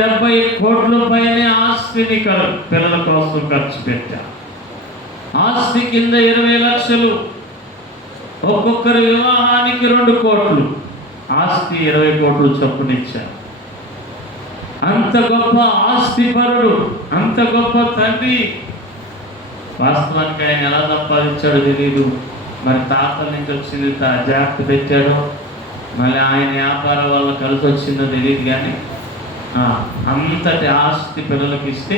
70 కోట్ల పైనే ఆస్తిని పిల్లల కోసం ఖర్చు పెట్టారు. ఆస్తి కింద 20 లక్షలు, ఒక్కొక్కరి వివాహానికి 2 కోట్లు, ఆస్తి 20 కోట్లు చొప్పునిచ్చారు. అంత గొప్ప ఆస్తిపరుడు, అంత గొప్ప తండ్రి. వాస్తవానికి ఆయన ఎలా సంపాదించాడో తెలియదు. మరి తాతల నుంచి వచ్చింది జాగ్రత్త పెట్టాడో, మళ్ళీ ఆయన వ్యాపారం వల్ల కలిసి వచ్చిందో తెలియదు. కానీ అంతటి ఆస్తి పిల్లలకి ఇస్తే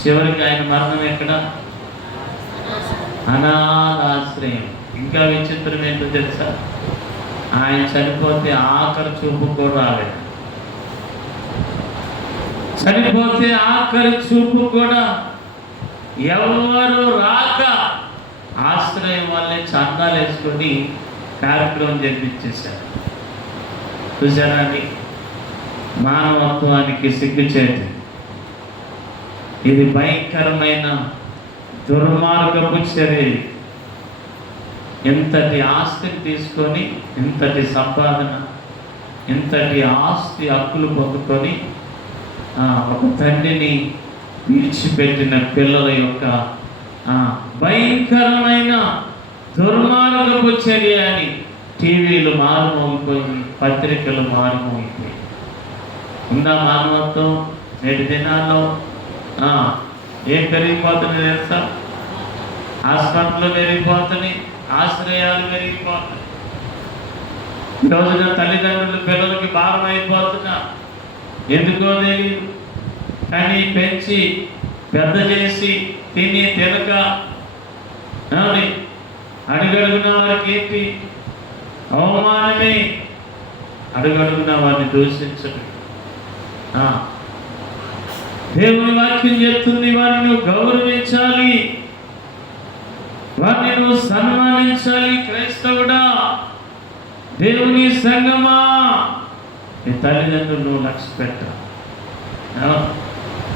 చివరికి ఆయన మరణం ఎక్కడ? అనాథాశ్రయం. ఇంకా విచిత్రం ఏంటో తెలుసా? ఆయన చనిపోతే ఆఖరి చూపు కూడా రాలేదు. చనిపోతే ఆఖరి చూపు కూడా ఎవరు రాక ఆశ్రయం వాళ్ళే చందాలు వేసుకొని కార్యక్రమం జరిపించేశారు. చూసారా అండి? మానవత్వానికి సిగ్గుచేటు. ఇది భయంకరమైన దుర్మార్గపు చర్య. ఇంతటి ఆస్తిని తీసుకొని, ఇంతటి సంపాదన, ఇంతటి ఆస్తి హక్కులు పొందుకొని ఒక తండ్రిని విడిచిపెట్టిన పిల్లల యొక్క భయంకరమైన దుర్మార్గపు చర్య అని టీవీలు మారుమోగిపోయి, పత్రికలు మారుమోగిపోయి. ఉందా మానవత్వం? నేటి దినాల్లో ఏం పెరిగిపోతుంది తెలుసా? హాస్పిటల్ పెరిగిపోతున్నాయి, ఆశ్రయాలు పెరిగిపోతున్నాయి. ఈ రోజున తల్లిదండ్రులు పిల్లలకి భారం అయిపోతున్నా. ఎందుకో తెలియదు, కానీ పెంచి పెద్ద చేసి తిని తినక అడుగడుగున వారికి ఏంటి అవమానమే. అడుగడుగున వారిని దూషించడం. దేవుని వాక్యం చెప్తుంది, వారిని నువ్వు గౌరవించాలి, వారిని నువ్వు సన్మానించాలి. క్రైస్తవుడా, దేవుని సంగమా, నీ తల్లిదండ్రులు నువ్వు లక్ష్య పెట్టాలి.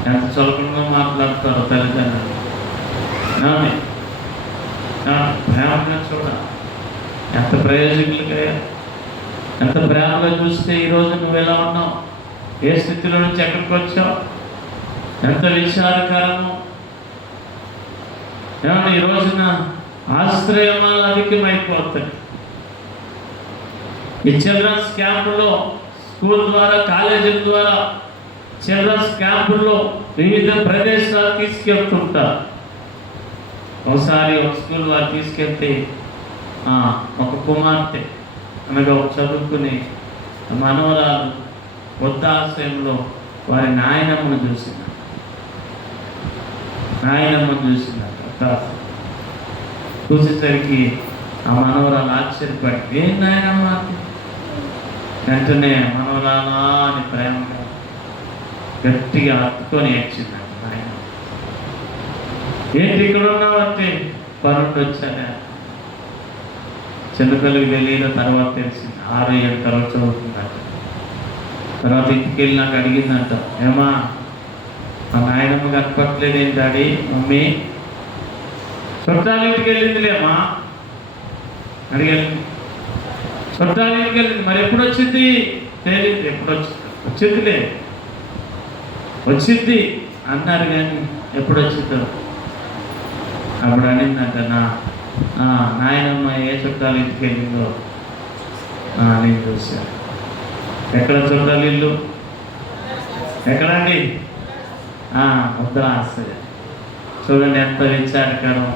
ఎంత చులకనగా మాట్లాడతారో తల్లిదండ్రులు. ప్రేమగా చూడాలి. ఎంత ప్రయోజకులుగా, ఎంత ప్రేమగా చూస్తే ఈరోజు నువ్వు ఎలా ఉన్నావు, ఏ స్థితిలో నుంచి ఎక్కడికి వచ్చావు, ఎంత విచారకరము. ఈ రోజున ఆశ్రయమాలు అధికమైపోతాయి. ఈ చిల్డ్రన్స్ క్యాంపుల్లో, స్కూల్ ద్వారా, కాలేజీల ద్వారా చిల్డ్రన్స్ క్యాంపుల్లో వివిధ ప్రదేశాలు తీసుకెళ్తుంటారు. ఒకసారి ఒక స్కూల్ వారు తీసుకెళ్తే ఒక కుమార్తె అనగా ఒక చదువుకుని మనవరాలు వృద్ధాశ్రయంలో వారి నాయనమ్మను చూసింది. చూసేసరికి ఆ మనవరాలు ఆశ్చర్యపడి, ఏం నాయనమ్మ? వెంటనే మనవరాలా అని ప్రేమగా గట్టిగా హత్తుకొని ఏడ్చింది. నాయన, ఏంటి ఇక్కడ ఉన్నావంటే, పనుండి వచ్చానే. చిన్నపిల్లకి తెలియదు, తర్వాత తెలిసింది. 6-7 తర్వాత చదువుతుందంట. తర్వాత ఇంటికి వెళ్ళి నాకు అడిగిందంట, ఏమా మా నాయనమ్మ కనపట్లేదు ఏంటి డాడీ? మమ్మీ చుట్టాల ఇంటికి వెళ్ళిందిలేమా అడిగాను. చుట్టాల ఇంటికి వెళ్ళింది. మరి ఎప్పుడు వచ్చింది? తెలియదు. ఎప్పుడు వచ్చిందిలే, వచ్చింది అన్నారు, కానీ ఎప్పుడు వచ్చిందో. అప్పుడు అనిందంట, నాయనమ్మ ఏ చుట్టాల ఇంటికి వెళ్ళిందో నేను చూశాను. ఎక్కడ చుట్టాలు ఇల్లు? ఎక్కడండి? వృద్ధాశ్రయం. చూడండి ఎంత విచారకరం.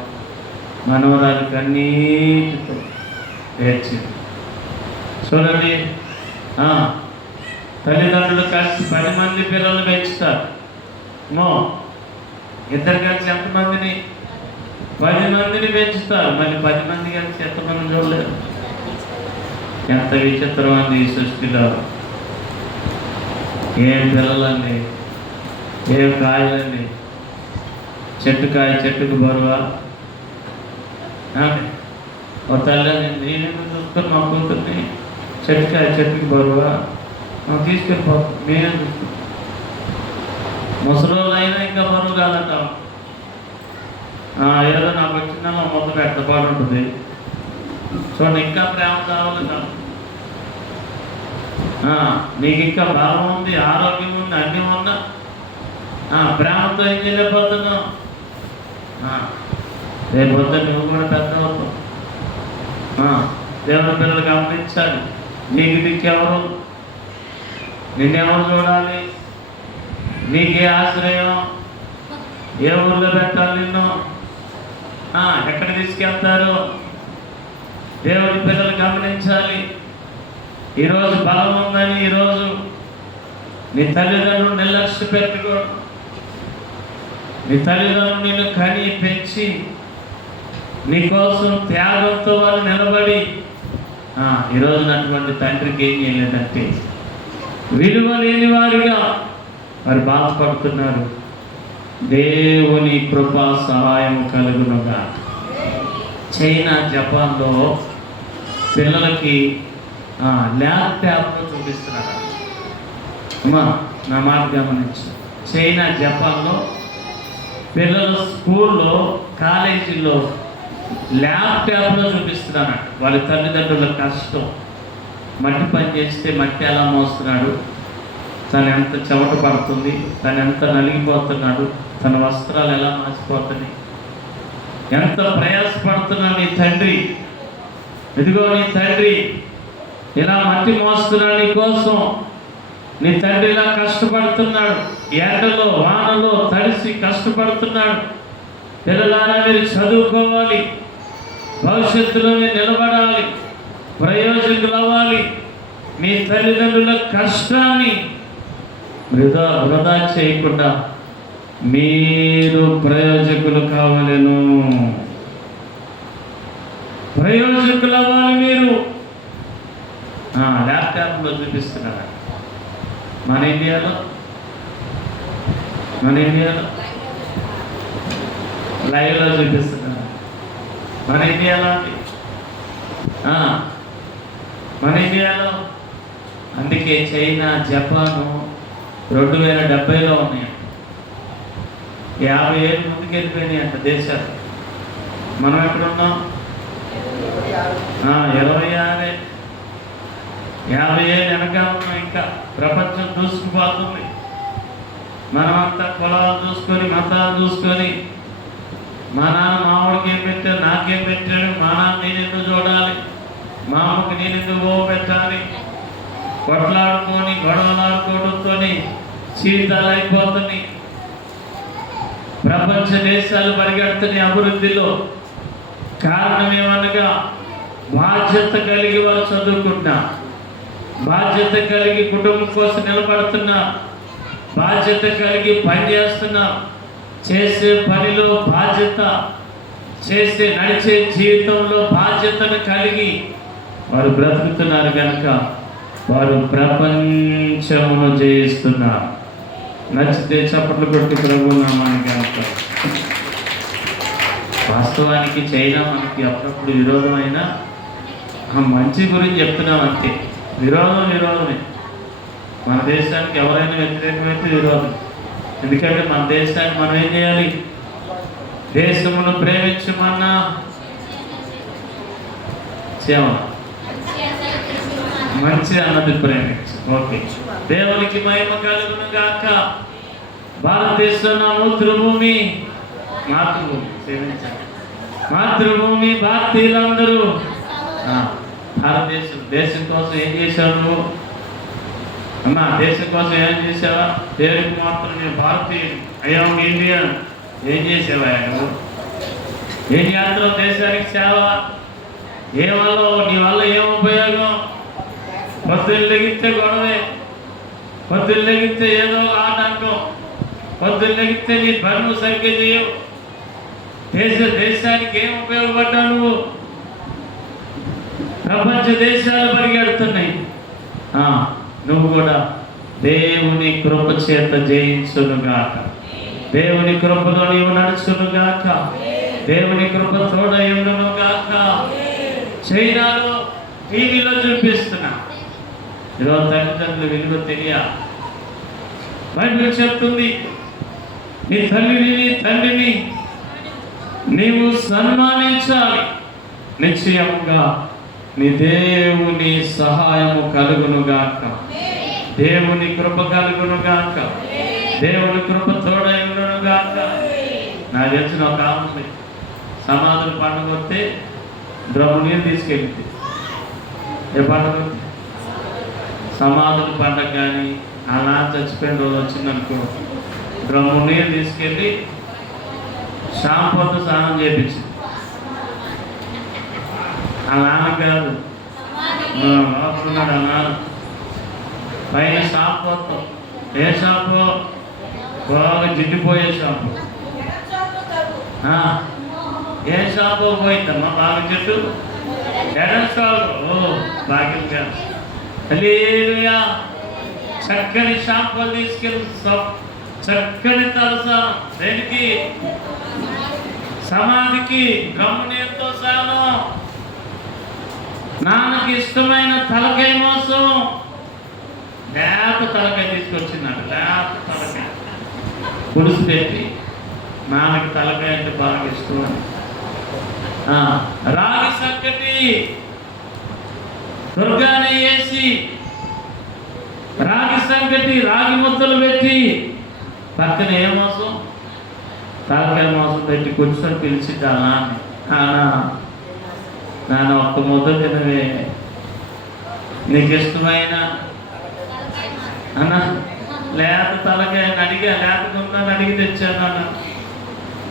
మనవరాలు కన్నీటితో ఏడ్చింది. చూడండి, తల్లిదండ్రులు కలిసి 10 మంది పిల్లలు పెంచుతారు. ఇద్దరు కలిసి ఎంతమందిని? 10 మందిని పెంచుతారు. మళ్ళీ 10 మంది కలిసి ఎంతమంది చూడలేరు. ఎంత విచిత్రం అండి ఈ సృష్టిలో. ఏం పిల్లలండి, ఏం కాయలండి. చెట్టుకాయ చెట్టుకు బరువా? ఒక తల్లి నేనేమో చూసుకొని మా కూతుర్ని, చెట్టుకాయ చెట్టుకు బరువా? తీసుకెళ్ళిపోతాం, మేమే చూస్తాం. ముసలోళ్ళు అయినా ఇంకా బరువు కాదంటాం. ఏదో నాకు వచ్చిందన్న మొత్తం ఎట్టపాటు ఉంటుంది. చూడండి, ఇంకా ప్రేమ కావాలి. నీకు ఇంకా బలం ఉంది, ఆరోగ్యం ఉంది, అన్నీ ఉన్నా ప్రేమతో ఏం చేయలేకపోతున్నావు. రేపు వద్ద నువ్వు కూడా పెద్ద అవుతావు. దేవుని పిల్లలు గమనించాలి. నీకు దిక్కెవరు? నిన్నెవరు చూడాలి? నీకే ఆశ్రయం? ఏ ఊళ్ళో పెట్టాలి నిన్ను? ఎక్కడ తీసుకెళ్తారు? దేవుని పిల్లలు గమనించాలి. ఈరోజు బలం ఉందని ఈరోజు నీ తల్లిదండ్రులు నిర్లక్ష్య పెట్టుకోడు. నీ తల్లిదండ్రులు నిన్ను కని పెంచి నీకోసం త్యాగంతో వాళ్ళు నిలబడి ఈరోజు అటువంటి తండ్రికి ఏం చేయలేదంటే విలువ లేని వారిగా వారు బాధపడుతున్నారు. దేవుని కృపా సహాయం కలుగునుగా. చైనా, జపాన్లో పిల్లలకి ల్యాప్టాప్లో చూపిస్తున్నారు. అమ్మా నా మాట గమనించు. చైనా, జపాన్లో పిల్లలు స్కూల్లో కాలేజీలో ల్యాప్టాప్లో చూపిస్తున్నాడు వాళ్ళ తల్లిదండ్రుల కష్టం. మట్టి పని చేస్తే మట్టి ఎలా మోస్తున్నాడు, తను ఎంత చెమట పడుతుంది, తను ఎంత నలిగిపోతున్నాడు, తన వస్త్రాలు ఎలా మార్చిపోతున్నాయి, ఎంత ప్రయాసపడుతున్నా నీ తండ్రి. ఇదిగో నీ తండ్రి ఇలా మట్టి మోస్తున్నాడు నీ కోసం. నీ తండ్రి ఇలా కష్టపడుతున్నాడు, ఎండలో వానలో తడిసి కష్టపడుతున్నాడు. పిల్లలారా మీరు చదువుకోవాలి, భవిష్యత్తులో మీరు నిలబడాలి, ప్రయోజకులు అవ్వాలి. మీ తల్లిదండ్రుల కష్టాన్ని వృధా చేయకుండా మీరు ప్రయోజకులు కావాలను, ప్రయోజకులు అవ్వాలి మీరు. ల్యాప్టాప్లో చూపిస్తున్నారు. మన ఇండియాలో లైవ్లో చూపిస్తున్నారు. మన ఇండియాలో అందుకే చైనా, జపాను 2070లో ఉన్నాయి. 50 ఏళ్ళు ముందుకు వెళ్ళిపోయినాయి అంట దేశాలు. మనం ఎక్కడ ఉన్నాం? 26. 50 ఏళ్ళు వెనక ఉన్నాం. ఇంకా ప్రపంచం దూసుకుపోతుంది. మనమంతా కులాలు చూసుకొని, మతాలు చూసుకొని, మా నాన్న మావాడికి ఏం పెట్టాడు, నాకేం పెట్టాడు, మా నాన్న నేను ఎందుకు చూడాలి, మా అమ్మకి నేను ఎందుకు పెట్టాలి, కొట్లాడుకొని గొడవలాడుకోవడంతో జీవితాలు అయిపోతున్నాయి. ప్రపంచ దేశాలు పరిగెడుతున్నాయి అభివృద్ధిలో. కారణం ఏమనగా బాధ్యత కలిగి వారు చదువుకుంటున్నా, బాధ్యత కలిగి కుటుంబం కోసం నిలబడుతున్నా, బాధ్యత కలిగి పనిచేస్తున్నా, చేసే పనిలో బాధ్యత, నడిచే జీవితంలో బాధ్యతను కలిగి వారు బ్రతుకుతున్నారు కనుక వారు ప్రపంచమును జయిస్తున్నారు. నచ్చితే చప్పట్లు కొట్టి ప్రభు నామానికి అంటారు. వాస్తవానికి చైనా మనకి అప్పుడప్పుడు విరోధమైన మంచి గురించి చెప్తున్నాం అంతే. విరోధమే. మన దేశానికి ఎవరైనా వ్యతిరేకమైతే విరోధం. ఎందుకంటే మన దేశాన్ని మనం ఏం చేయాలి? దేశమును ప్రేమించమన్నా మంచి అన్నది ప్రేమించు. ఓకే, దేవునికి మహిమ కలుగును గాక. భారతదేశంలో మాతృభూమి భారతీయులందరూ దేశం కోసం ఏం చేశావు నువ్వు? అమ్మా, దేశం కోసం ఏం చేసావా? దేవుడికి మాత్రం నేను భారతీయుడు, అయ్యాము ఇండియన్. ఏం చేసావా నువ్వు? ఏం చేస్తావు దేశానికి సేవ? ఏమల్లో నీ వల్ల ఏం ఉపయోగం? పొద్దున్న లెగిస్తే గొడవే, పొద్దున్న లెగిస్తే ఏదో ఆటంకం, పొద్దున్న లెగిస్తే నీ పనులు సరిగ్గా చేయవు. దేశానికి ఏం ఉపయోగపడ్డావు నువ్వు? ప్రపంచ దేశాలు పరిగెడుతున్నాయి. నువ్వు కూడా దేవుని కృప చేత జయించునుగాక, దేవుని కృపలో నీవు నడుచునుగాక, దేవుని కృప తోడయునుగాక. చైనాలో టీవీలో చూపిస్తున్నా. ఈరోజు తల్లిదండ్రుల విలువ తెలియాలి. బైబిల్ చెప్తుంది, నీ తల్లిని నీ తండ్రిని నీవు సన్మానించాలి, నిశ్చయముగా నీ దేవుని సహాయము కలుగునుగాక, దేవుని కృప కలుగునుగాక, దేవుని కృప తోడయునుగాక. నాకు తెలిసిన ఒక ఆమె సమాధుల పండుగ వస్తే డ్రమ్ము నీళ్ళు తీసుకెళ్తే, ఏ పండుగ? సమాధుల పండుగ కానీ ఆ నాన్న చచ్చిపోయిన రోజు వచ్చిందనుకో, డ్రమ్ము నీళ్ళు తీసుకెళ్ళి షాంపూతో స్నానం చేయించింది. ఆ నాన్న కాదు, లోపలున్నాడు ఆ నాన్న. పైన షాంపూతో, ఏ షాంపూ? బాగా జిడ్డిపోయే షాంపూ. ఏ షాంపూ పోయిందమ్మా బాగా జిడ్డు? ఎడల్ షాంపూ. భాగ్యం కాదు. హల్లెలూయా. చక్కని షాంపూ తీసుకెళ్ళి చక్కని తలసానం. దేనికి? సమాధికి. గమ్మునీరుతో స్నానం. నాన్నకి ఇష్టమైన తలకాయ మోసం. లేత తలకాయ తీసుకొచ్చినాడు, లేత తలకాయ పులుసు పెట్టి నాన్నకి తలకాయ అంటే బాగా ఇష్టం అని. రాగి సంకటి దుర్గానే వేసి రాగి సంకటి రాగి ముద్దలు పెట్టి పక్కన ఏ మోసం తలకాయ మోసం పెట్టి కూర్చొని పిలిచింది ఆ నాన్న ఒక్క ముద్ద తినవే, నీకు ఇష్టమైన అన్న లేత తలకాయ అడిగా, లేకుండా అడిగి తెచ్చాను అన్న.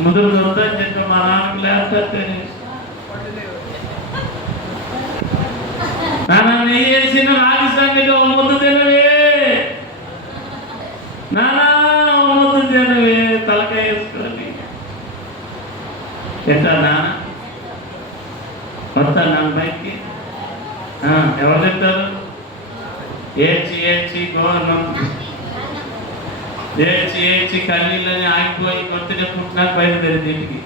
ముదురు వద్దని చెప్పి మా నాన్నకి లేకపోతే నాన్న నెయ్యి వేసిన రాగి సంగతి ఓ ముద్ద తినవే, నానా ఓ ముద్ద తినవే, తలకాయ వేసుకొని తింటా నాన్న. వస్తా నాన్న బయటికి. ఎవరు తింటారు? ఏడ్చి గోవర్ణం ఏడ్చి కన్నీళ్ళని ఆగిపోయి కొత్తగా పుట్టినా బయలుదేరింది ఇంటికి.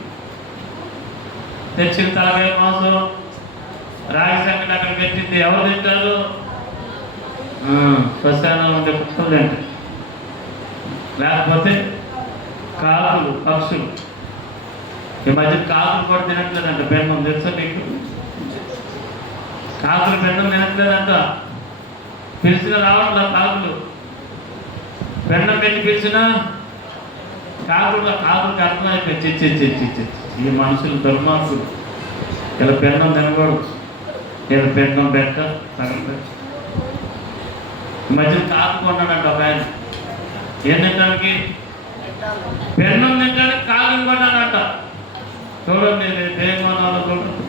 తెచ్చిన తలకాయ మోసం రాగి సంగటి అక్కడ పెట్టింది. ఎవరు తింటారు? శ్మశానంలో ఉండే కుక్కలు తింటారు, లేకపోతే కాకులు పక్షులు. ఈ మధ్య కాకులు కూడా తినట్లేదంట బెండం, తెలుసా మీకు? కాకులు బెండం తినట్లేదంట. పిలిచిన రావట్లా కాకులు, బెండం పెట్టి పిలిచినా కాకులకి అర్థమైపోయి చిచ్చి ఈ మనుషులు దుర్మార్గులు, ఇలా బెండం తినకూడదు, ఇలా బెండం పెట్ట తగ్గ. ఈ మధ్య కాకు కొన్నాడంట ఒక ఆయన. ఏం తినడానికి? బెండం తినడానికి కాకులు కొన్నాడంట. చూడండి దేవాలయాలు చూడండి,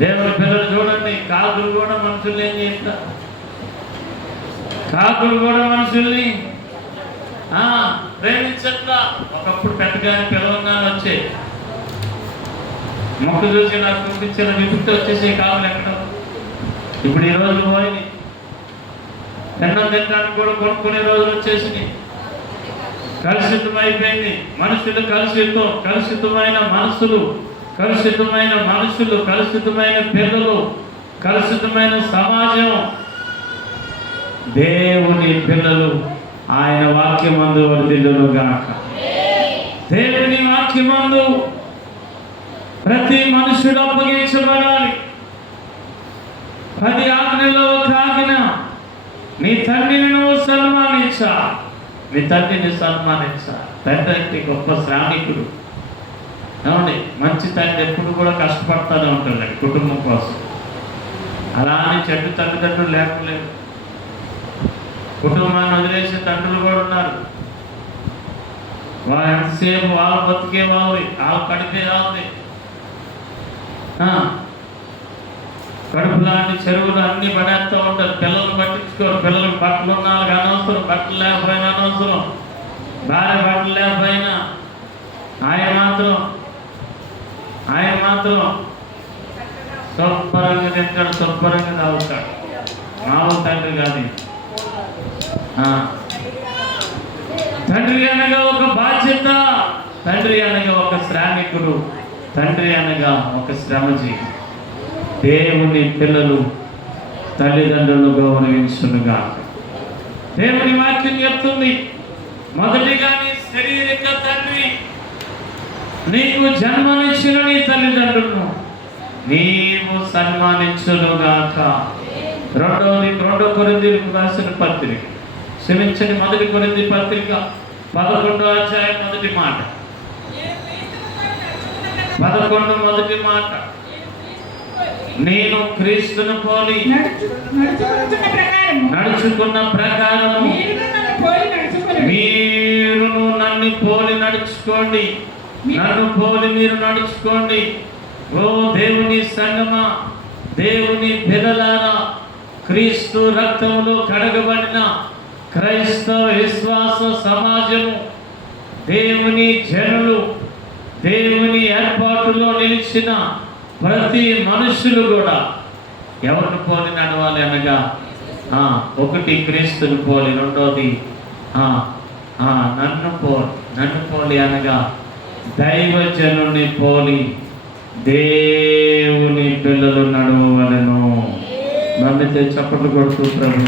దేవుడి పిల్లలు చూడండి, కాకులు కూడా మనుషుల్ని ఏం చేస్తారు? కాకులు కూడా మనుషుల్ని ప్రేమించట్లా. ఒకప్పుడు పెట్టగానే పిల్లవగానే వచ్చే మొక్క చూసి నాకు చూపించిన విముక్తి వచ్చేసే కాకులు ఎక్కడ. ఇప్పుడు ఈ రోజులు పోయి ఎన్నో తినడానికి కూడా కొనుక్కునే రోజులు వచ్చేసినాయి. కలుషితం అయిపోయింది మనుషులు, కలుషితమైన మనసులు, కలుషితమైన పిల్లలు, కలుషితమైన సమాజం. దేవుని పిల్లలు ఆయన వాక్యమందు వర్ధిల్లును గాక. దేవుని వాక్యమందు ప్రతి మనుషుడు అప్పగించబడాలి. 10 ఆజ్ఞలో ఒక ఆజ్ఞ, నీ తండ్రిని నువ్వు సన్మానించా. మీ తండ్రిని సన్మానించా. తండ్రి అంటే గొప్ప శ్రామికుడు. ఏమండి? మంచి తండ్రి ఎప్పుడు కూడా కష్టపడతానే ఉంటాడు కుటుంబం కోసం. అలా అని చెడ్డ తల్లిదండ్రులు లేకపోలేదు. కుటుంబాన్ని వదిలేసే తండ్రులు కూడా ఉన్నారు. వాళ్ళు ఎంతసేపు వాళ్ళు బతికే వాళ్ళు కడిపే వాళ్ళది. కడుపు లాంటి చెరువులు అన్ని పడేస్తూ ఉంటారు. పిల్లలు పట్టించుకోరు. పిల్లలకు బట్టలు ఉన్న వాళ్ళకి అనవసరం, బట్టలు లేకపోయినా అనవసరం, భార్య బట్టలు లేకపోయినా ఆయన మాత్రం శుభ్రంగా తింటాడు, శుభ్రంగా తాగుతాడు. మామూలు తండ్రి కాదు. తండ్రి అనగా ఒక బాధ్యత, తండ్రి అనగా ఒక శ్రామికుడు, తండ్రి అనగా ఒక శ్రమజీవి. దేవుని పిల్లలు తల్లిదండ్రులను గౌరవించునుగా. దేవుని వాక్యం చెప్తుంది, మొదటిగా నీ శారీరక తండ్రి, నీకు జన్మనిచ్చిన నీ తల్లిదండ్రులను నీవు సన్మానించునుగాక. రెండవది 2 కొరింథీయులకు రాసిన పత్రిక, క్షమించండి 1 కొరింథీ పత్రిక 11వ అధ్యాయం మొదటి మాట, 11 మొదటి మాట, నేను క్రీస్తును పోలి నడుచుకున్న ప్రకారం మీరును నన్ను పోలి నడుచుకోండి. నన్ను పోలి మీరు నడుచుకోండి. ఓ దేవుని సంగమా, దేవుని బిడ్డలారా, క్రీస్తు రక్తములో కడగబడిన క్రైస్తవ విశ్వాస సమాజము, దేవుని జనులు, దేవుని ఏర్పాటులో నిలిచిన ప్రతి మనుషులు కూడా ఎవరిని పోలి నడవాలి అనగా, 1 క్రీస్తుని పోలి, 2వది నన్ను పోలి అనగా దైవజనుని పోలి దేవుని పిల్లలు నడవవలెను. నమ్మితే చప్పట్లు కొడుతూ ప్రభు.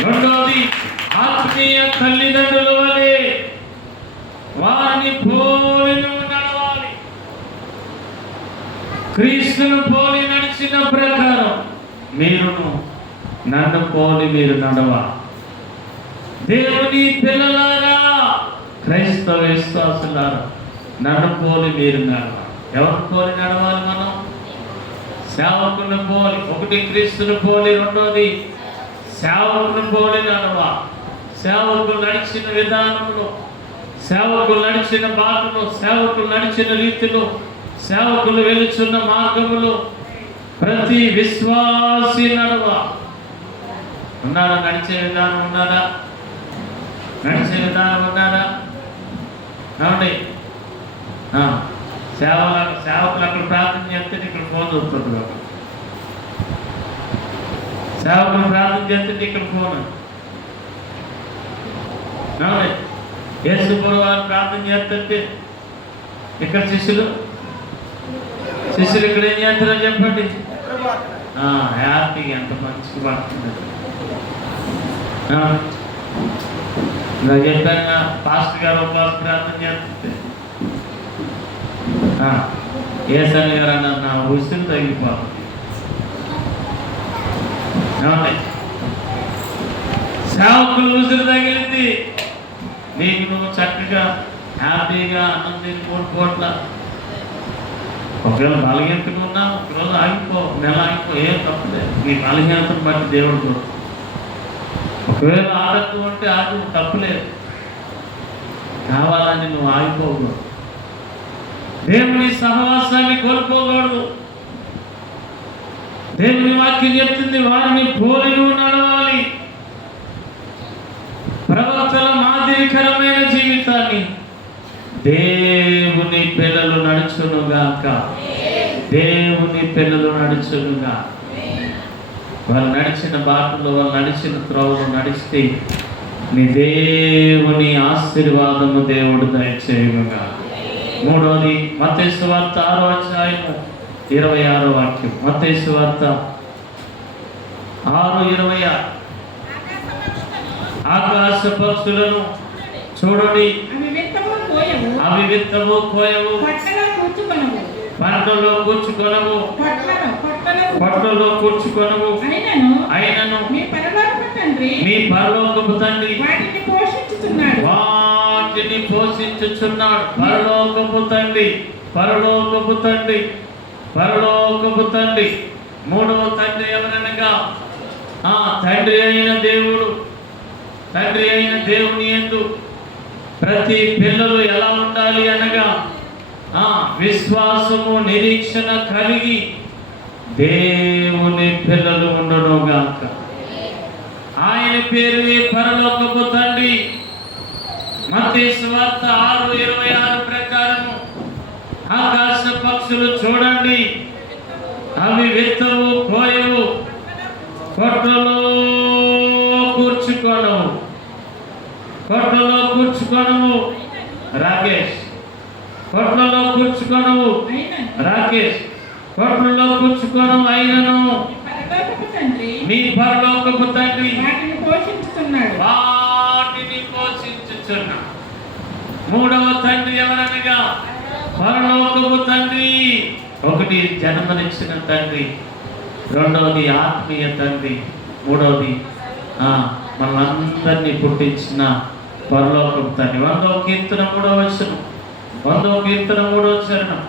2వది ఆత్మీయ తల్లిదండ్రుల వలె క్రీస్తును పోలి నడిచిన ప్రకారం మీరును నన్ను పోలి మీరు నడవాలి. దేవుని పిల్లలారా, క్రైస్తవ విశ్వాసులారా, నన్ను పోలి మీరు నడవాలి. ఎవరు పోలి నడవాలి? మనం సేవకులను పోలి. ఒకటి క్రీస్తును పోలి, రెండోది సేవకులను పోలి నడవాలి. సేవకులు నడిచిన విధానంలో, సేవకులు నడిచిన బాటలో, సేవకులు నడిచిన రీతిలో, సేవకులు వెలుచున్న మార్గములో ప్రతి విశ్వాసి నడవాలి. ఉన్నారా? నడిచే విధానం ఉన్నారా? నడిచే విధానం ఉన్నారా? అవునండి. సేవకులు అక్కడ ప్రార్థన చేస్తే ఇక్కడ ఫోన్ వస్తుంది. సేవకులు ప్రార్థన చేస్తే ఇక్కడ ఫోన్. అవునండి. యేసుప్రభువు వారు ప్రార్థన చేస్తుంటే ఇక్కడ శిష్యులు ఇక్కడ ఏం చేస్తారో చెప్పండి. హ్యాపీగా ఎంత మంచిగా పడుతుంది. చెప్పాను, పాస్టర్ గారు ఉపవాస ప్రార్థన చేస్తుంటే ఏసన్ గారు అన్నారు, నా ఉసురు తగ్గిపోతుంది. సేవకులు ఉసురు తగిలింది. నీకు నువ్వు చక్కగా హ్యాపీగా అన్నం తిని 3 పూట్ల. ఒకవేళ బలహీనతగా ఉన్నా ఒకరోజు ఆగిపో, నెల ఆగిపో, ఏం తప్పలేదు. నీ బలహీనతను బట్టి దేవుడు. ఒకవేళ ఆడద్దు అంటే ఆడు, తప్పలేదు. కావాలని నువ్వు ఆగిపోకూడదు. దేవుని సహవాసాన్ని కోల్పోకూడదు. దేవుని వాక్యం చెప్తుంది, వారిని పోలి నువ్వు నడవాలి. ప్రవక్తల మాదిరికరమైన జీవితాన్ని దేవుని పిల్లలు నడుచునుగాక. దేవుని పిల్లలు నడుచునుగా. వాళ్ళు నడిచిన బాటలో, వాళ్ళు నడిచిన త్రోవలో నడిస్తే నీ దేవుని ఆశీర్వాదము దేవుడు దయచేయుగా. మూడోది మత్తయి సువార్త 6వ అధ్యాయము 26వ వాక్యం. మత్తయి సువార్త 6:26. ఆకాశ పక్షులను చూడండి, అవి విత్తము కోయవు, పంటలో కూర్చుకొనవు, పొట్టలో కూర్చుకొనవు, అయినను మీ పరలోకపు తండ్రి వాటిని పోషించుచున్నాడు. పరలోకపు తండ్రి, పరలోకపు తండ్రి, పరలోకపు తండ్రి. మూడవ తండ్రి ఎవరనగా తండ్రి అయిన దేవుడు. తండ్రి అయిన దేవుని యందు ప్రతి పిల్లలు ఎలా ఉండాలి అనగా విశ్వాసము, నిరీక్షణ కలిగి దేవుని పిల్లలు ఉండనుగాక. ఆయన పేరు పరలోకపు తండ్రి. మత్తయి సువార్త 6:26 ప్రకారము ఆకాశ పక్షులు చూడండి, అవి విత్తవు కోయవు, కొట్టలో కూర్చుకోనవు, కొట్టలో కూర్చుకోనవు. రాకేష్, కొట్లలో కూర్చుకోనవు. రాకేష్, కొట్లలో కూర్చుకోనవు. అయినను మీ పరలోకపు తండ్రి వాటిని పోషించుచున్నాడు. మూడవ తండ్రి ఎవరనగా పరలోకపు తండ్రి. ఒకటి జన్మనిచ్చిన తండ్రి, రెండవది ఆత్మీయ తండ్రి, మూడవది మనందరినీ పుట్టించిన పరలోకపు తండ్రి. 100వ కీర్తన 3వ వచనం. 100వ కీర్తన 3వ చరణం.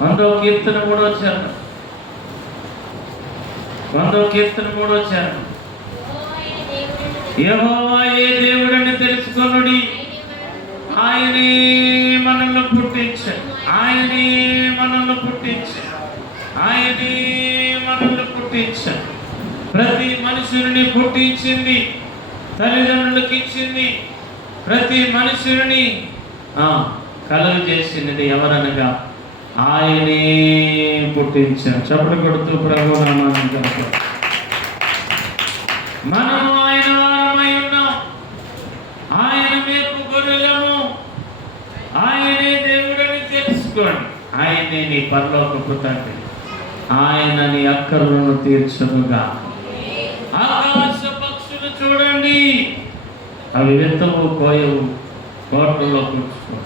100వ కీర్తన 3వ చరణం. 100వ కీర్తన 3వ చరణం. యెహోవాయే దేవుడని తెలుసుకొనుడి, ఆయనే మనల్ని పుట్టించాడు, ఆయనే మనల్ని పుట్టించాడు, ఆయనే మనల్ని పుట్టించాడు. ప్రతి మనుషుని పుట్టించింది, తల్లిదండ్రులకు ఇచ్చింది. ప్రతి మనుషుని కలుగు చేసినది ఎవరనగా ఆయనే పుట్టించాడు. చప్పట్లు కొడుతూ ప్రభు నామాన్ని గొప్ప. మనము ఆయన వారమై ఉన్నాం. ఆయన మేపు గొర్రెలము. ఆయనే దేవుడని తెలుసుకోండి. ఆయనే నీ పరలోకపు తండ్రి. ఆయన నీ అక్కర్లను తీర్చునుగా. ఆకాశ పక్షులు చూడండి, అవి విత్తవు కోయవు, కోట్లలో కూర్చుకో,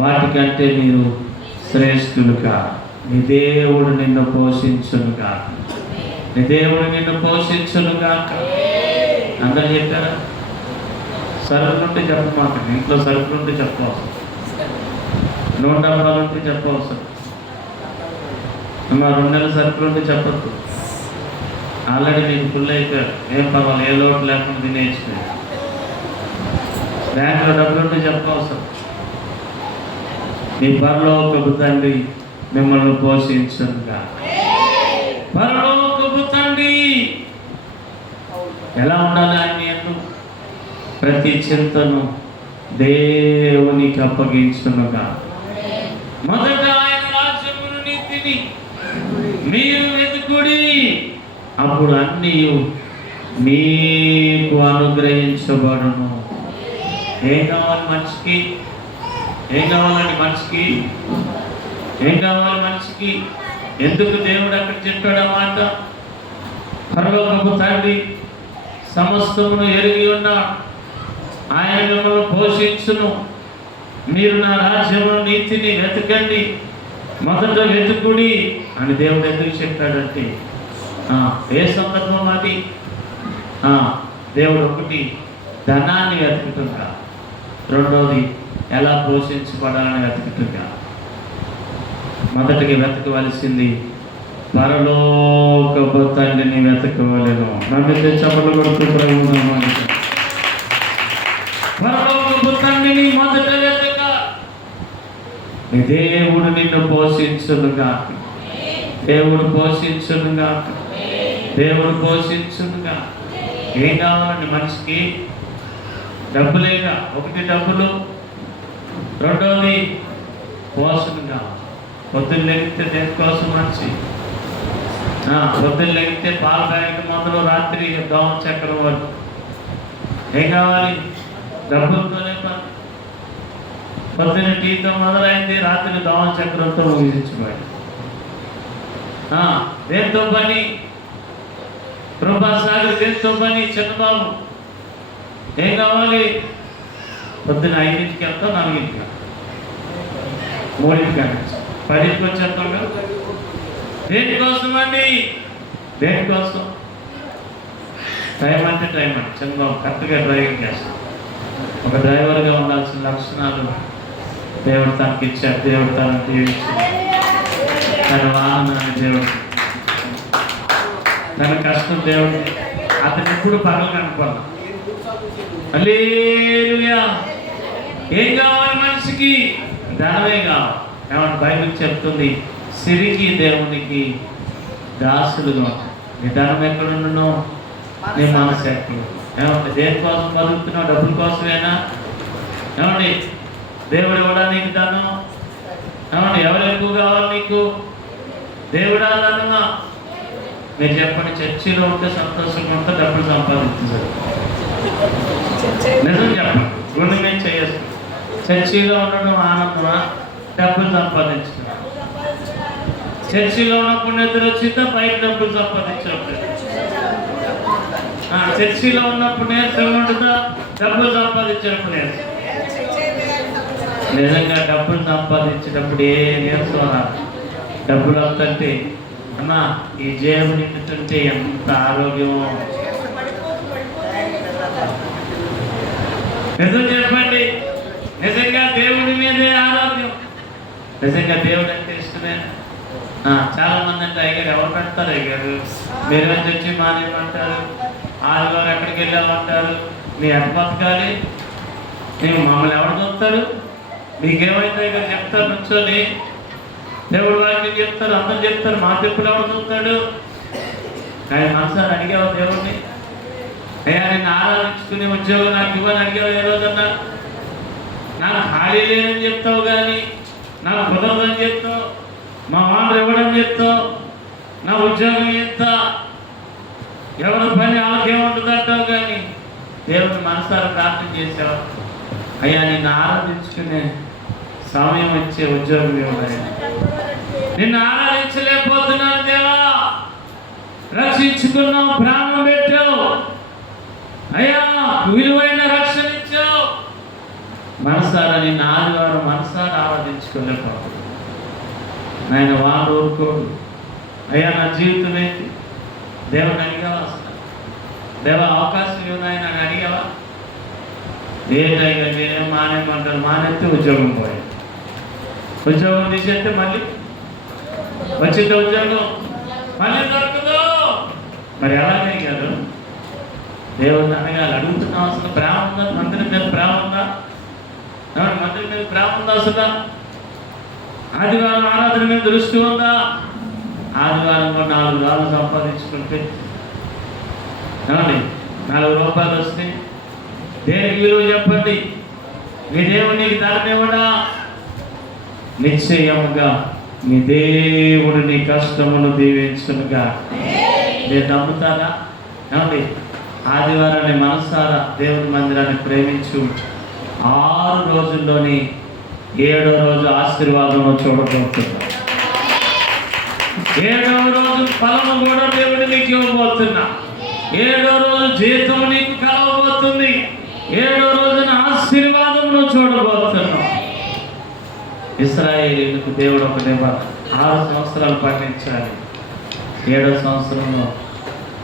వాటికంటే మీరు శ్రేష్ఠులుగా. నీ దేవుడు నిన్ను పోషించునుగా, నీ దేవుడు నిన్ను పోషించునుగా. అందరూ చెప్పారా? సరుకులుంటే చెప్పమాకండి, ఇంట్లో సరుకులుంటే చెప్పవసరం, నూనె డబ్బాలుంటే చెప్పవసరం, అమ్మ 2 నెలల సరుకులుంటే చెప్పద్దు. ఆల్రెడీ నీకు ఫుల్ అయిపోయారు, ఏం పర్వాలేదు, ఏ లోటు లేకుండా తినేసిపోయారు. బ్యాంకులో డబ్బులుంటే చెప్పవసరం. నీ పరలోకపు తండ్రి మిమ్మల్ని పోషించునుగా. పరలోకపు తండ్రి ఎలా ఉండాలి? ఆయన ఎందు ప్రతి చింతను దేవునికి అప్పగించునుగా. మొదట ఆయన రాజ్యమును నీతిని మీరు వెతుకుడి, అప్పుడు అన్నీ మీకు అనుగ్రహించబడును. ఏం కావాలి మనిషికి? ఏం కావాలండి మనిషికి? ఏం కావాలి మనిషికి? ఎందుకు దేవుడు అక్కడ చెప్పాడు ఆ మాట? పరలోకపు తండ్రి సమస్తమును ఎరిగి ఉన్నాడు, ఆయన మిమ్మల్ని పోషించును. మీరు నా రాజ్యమును నీతిని వెతకండి, మొదట వెతుకుడి అని దేవుడు ఎందుకు చెప్పాడంటే ఏ సందర్భం అది? దేవుడు ఒకటి ధనాన్ని వెతుకుతుంటా, రెండోది ఎలా పోషించబడాలని వెతుకుతుంటా. మొదటికి వెతకవలసింది పరలోకపు తండ్రిని వెతకవలెను. నన్ను చెప్పలు కొడుతున్నాము. పరలోకపు తండ్రిని మొదట వెతక, నీ దేవుడు నిన్ను పోషించునుగా, దేవుడు పోషించునుగా, దేవుడు పోషించునుగా. ఏం కావాలండి మనిషికి? డబ్బులేగా, ఒకటి డబ్బులు, రెండోది పోషణగా. పొద్దున్న లెగితే దేనికోసం మనిషి? పొద్దున్న లెగితే పాల ప్యాకెట్ మొదలు రాత్రి దోమ చక్రం వరకు ఏం కావాలి? డబ్బులతోనే పని. పొద్దున్న టీతో మొదలైంది, రాత్రి దోమ చక్రంతో ముగించబడి. దేంతో పని? ప్రభాసాగర్ దేంతో పని? చిన్నబాబు ఏం కావాలి? పొద్దున్న 5ంటికి వెళ్తాం, 4ంటికి, 3ంటికి, 10ంటికి వచ్చేస్తాం కదా. దేనికోసం అండి? దేనికోసం? టైం అంటే టైం అండి. చంద్రబాబు కరెక్ట్గా డ్రైవింగ్ చేస్తాం. ఒక డ్రైవర్గా ఉండాల్సిన లక్షణాలు దేవుడు తనకి ఇచ్చాడు. దేవుడు తనకు దీవించాడు. తన వాహనాన్ని దేవుడు, తన కష్టం దేవుడు. అతను ఎప్పుడు పగలు కనుకోవాలి. హల్లెలూయా. ఏం కావాలి మనిషికి? ధనమే కావాలి. ఏమంటే బైబిల్ చెప్తుంది, సిరికి దేవునికి దాసులుగా. నీ ధనం ఎక్కడుండునో నీ మనసు ఎక్కడ. ఏమంటే దేనికోసం బతుకుతున్నావు? డబ్బుల కోసమేనా? ఏమండి దేవుడు ఎవడా నీకు ధనం? ఏమండి ఎవరు ఎక్కువ కావాలి నీకు? దేవుడా ధనమా? మీరు చెప్పండి. చర్చిలో ఉంటే సంతోషంగా ఉంటే డబ్బులు సంపాదించారు. నిజం చెప్పండి, గుండె మీద చేయాలి. చర్చిలో ఉండడం ఆనందమా? డబ్బులు సంపాదించడం. చర్చిలో ఉన్నప్పుడు నిద్ర వచ్చిందా? బయట డబ్బులు సంపాదించడం. చర్చిలో ఉన్నప్పుడు నేర్చుకుని ఉంటుందా? డబ్బులు సంపాదించినప్పుడు నేర్చు. నిజంగా డబ్బులు సంపాదించేటప్పుడు ఏ నేర్చుకో రాదు. డబ్బులు వస్తుంటే అమ్మా ఈ జేబు నిండుతుంటే ఎంత ఆరోగ్యమో. నిజం చెప్పండి. నిజంగా దేవుడి మీదే ఆరోగ్యం. నిజంగా దేవుడు అంటే ఇష్టమే. చాలా మంది అంటే అయ్యారు ఎవరు పెడతారు? అయ్యారు మీరు వచ్చి మానేమంటారు, ఆదివారం ఎక్కడికి వెళ్ళామంటారు. నీ ఎంత బతకాలి? నేను మమ్మల్ని ఎవరు చూస్తారు? మీకేమైతే ఇక్కడ చెప్తారు నుంచొని, దేవుడు వారికి చెప్తారు, అందరూ చెప్తారు, మా చెప్పులు ఎవరు చూస్తాడు? ఆయన మనసారి అడిగావు దేవుడిని? అయ్యా నేను ఆరాధించుకునే ఉద్యోగం నాకు ఇవ్వని అడిగావు ఏ రోజన్నా? నాకు ఖాళీ లేదని చెప్తావు, కానీ నాకు కుదరదని చెప్తావు, మా మాట ఇవ్వడం చెప్తావు, నా ఉద్యోగం ఎంత, ఎవరి పని వాళ్ళకేముంటుంది అంటావు, కానీ దేవుడిని మనసారా ప్రార్థన చేసావు. అయ్యా నిన్ను ఆరాధించుకునే సమయం వచ్చే ఉద్యోగం ఇవ్వలేదు. నిన్ను ఆరాధించలేకపోతున్నాను దేవా. రక్షించుకున్నావు, ప్రాణం పెట్టావు అయ్యా, విలువైన రక్షణ ఇచ్చావు. మనసారా నిన్ను ఆదివారం మనసారా ఆరాధించుకోలేకపోతున్నావు. ఆయన వాడు ఊరుకోడు. అయ్యా నా జీవితం ఏంటి? దేవుని అడిగావా? అసలు దేవ అవకాశం ఏమైనా అని అడిగావా? ఏంటయ్యా నేనేం మానేమంటాను. మానేస్తే ఉద్యోగం పోయాడు. ఉద్యోగం తీసేస్తే మళ్ళీ వచ్చింది ఉద్యోగం మళ్ళీ దొరకదు. మరి ఎలాగే కాదు? దేవుడిని అడగాలి. అడుగుతున్నాం. అసలు ప్రేమ ఉందా? మందిరం మీద ప్రేమ ఉందా? మందిరం మీద ప్రేమ ఉందా? అసలు ఆదివారం ఆరాధన మీద దృష్టి ఉందా? ఆదివారంలో 4 రాళ్ళు సంపాదించుకుంటే ఏమండి 4 రూపాయలు వస్తే దేనికి విలువ చెప్పండి? మీ దేవుడు నీకు ధనమివ్వడా? నిశ్చయముగా మీ దేవుడు నీ కష్టమును దీవించునుగా. మీరు నమ్ముతారా? ఏమండి ఆదివారాన్ని మనసారా దేవుని మందిరాన్ని ప్రేమించు. 6 రోజుల్లోని 7వ రోజు ఆశీర్వాదము చూడబోతున్నా. 7వ రోజు ఫలము కూడా దేవుడు నీకు ఇవ్వబోతున్నా. 7వ రోజు జీతం నీకు కలవబోతుంది. 7వ రోజున ఆశీర్వాదమును చూడబోతున్నా. ఇశ్రాయేలీయులకు దేవుడు ఒక నిబంధన 6 సంవత్సరాలు పండించాలి. 7వ సంవత్సరంలో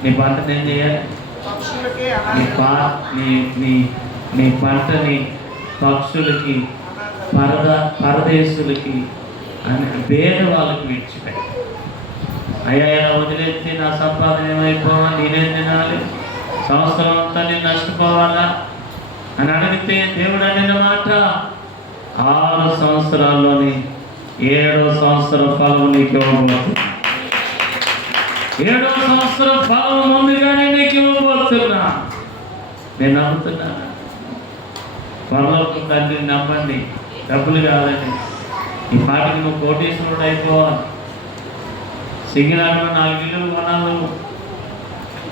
నీ పంటను ఏం చేయాలి? నీ పంటని పక్షులకి పరదేశులకి పేద వాళ్ళకి విడిచిపెట్టి. అయ్యా ఇలా వదిలేస్తే నా సంపాదన ఏమైపోవాలి? నేనేం తినాలి? సంవత్సరం అంతా నేను నష్టపోవాలా అని అడిగితే దేవుడు అడిగిన మాట 6 సంవత్సరాల్లోని 7వ సంవత్సరం ఫలం నీకు ఇవ్వబోతున్నా. 7వ సంవత్సరం ఫలం ముందుగానే నీకు ఇవ్వబోతున్నా. నేను నమ్ముతున్నాను. పరలోకం తండ్రిని నమ్మండి. డబ్బులు కాదండి. ఈ పాటికి నువ్వు కోటీశ్వరుడు అయిపోవాలి. సింగిలాగా 4 ఇల్లులు కొనాలి.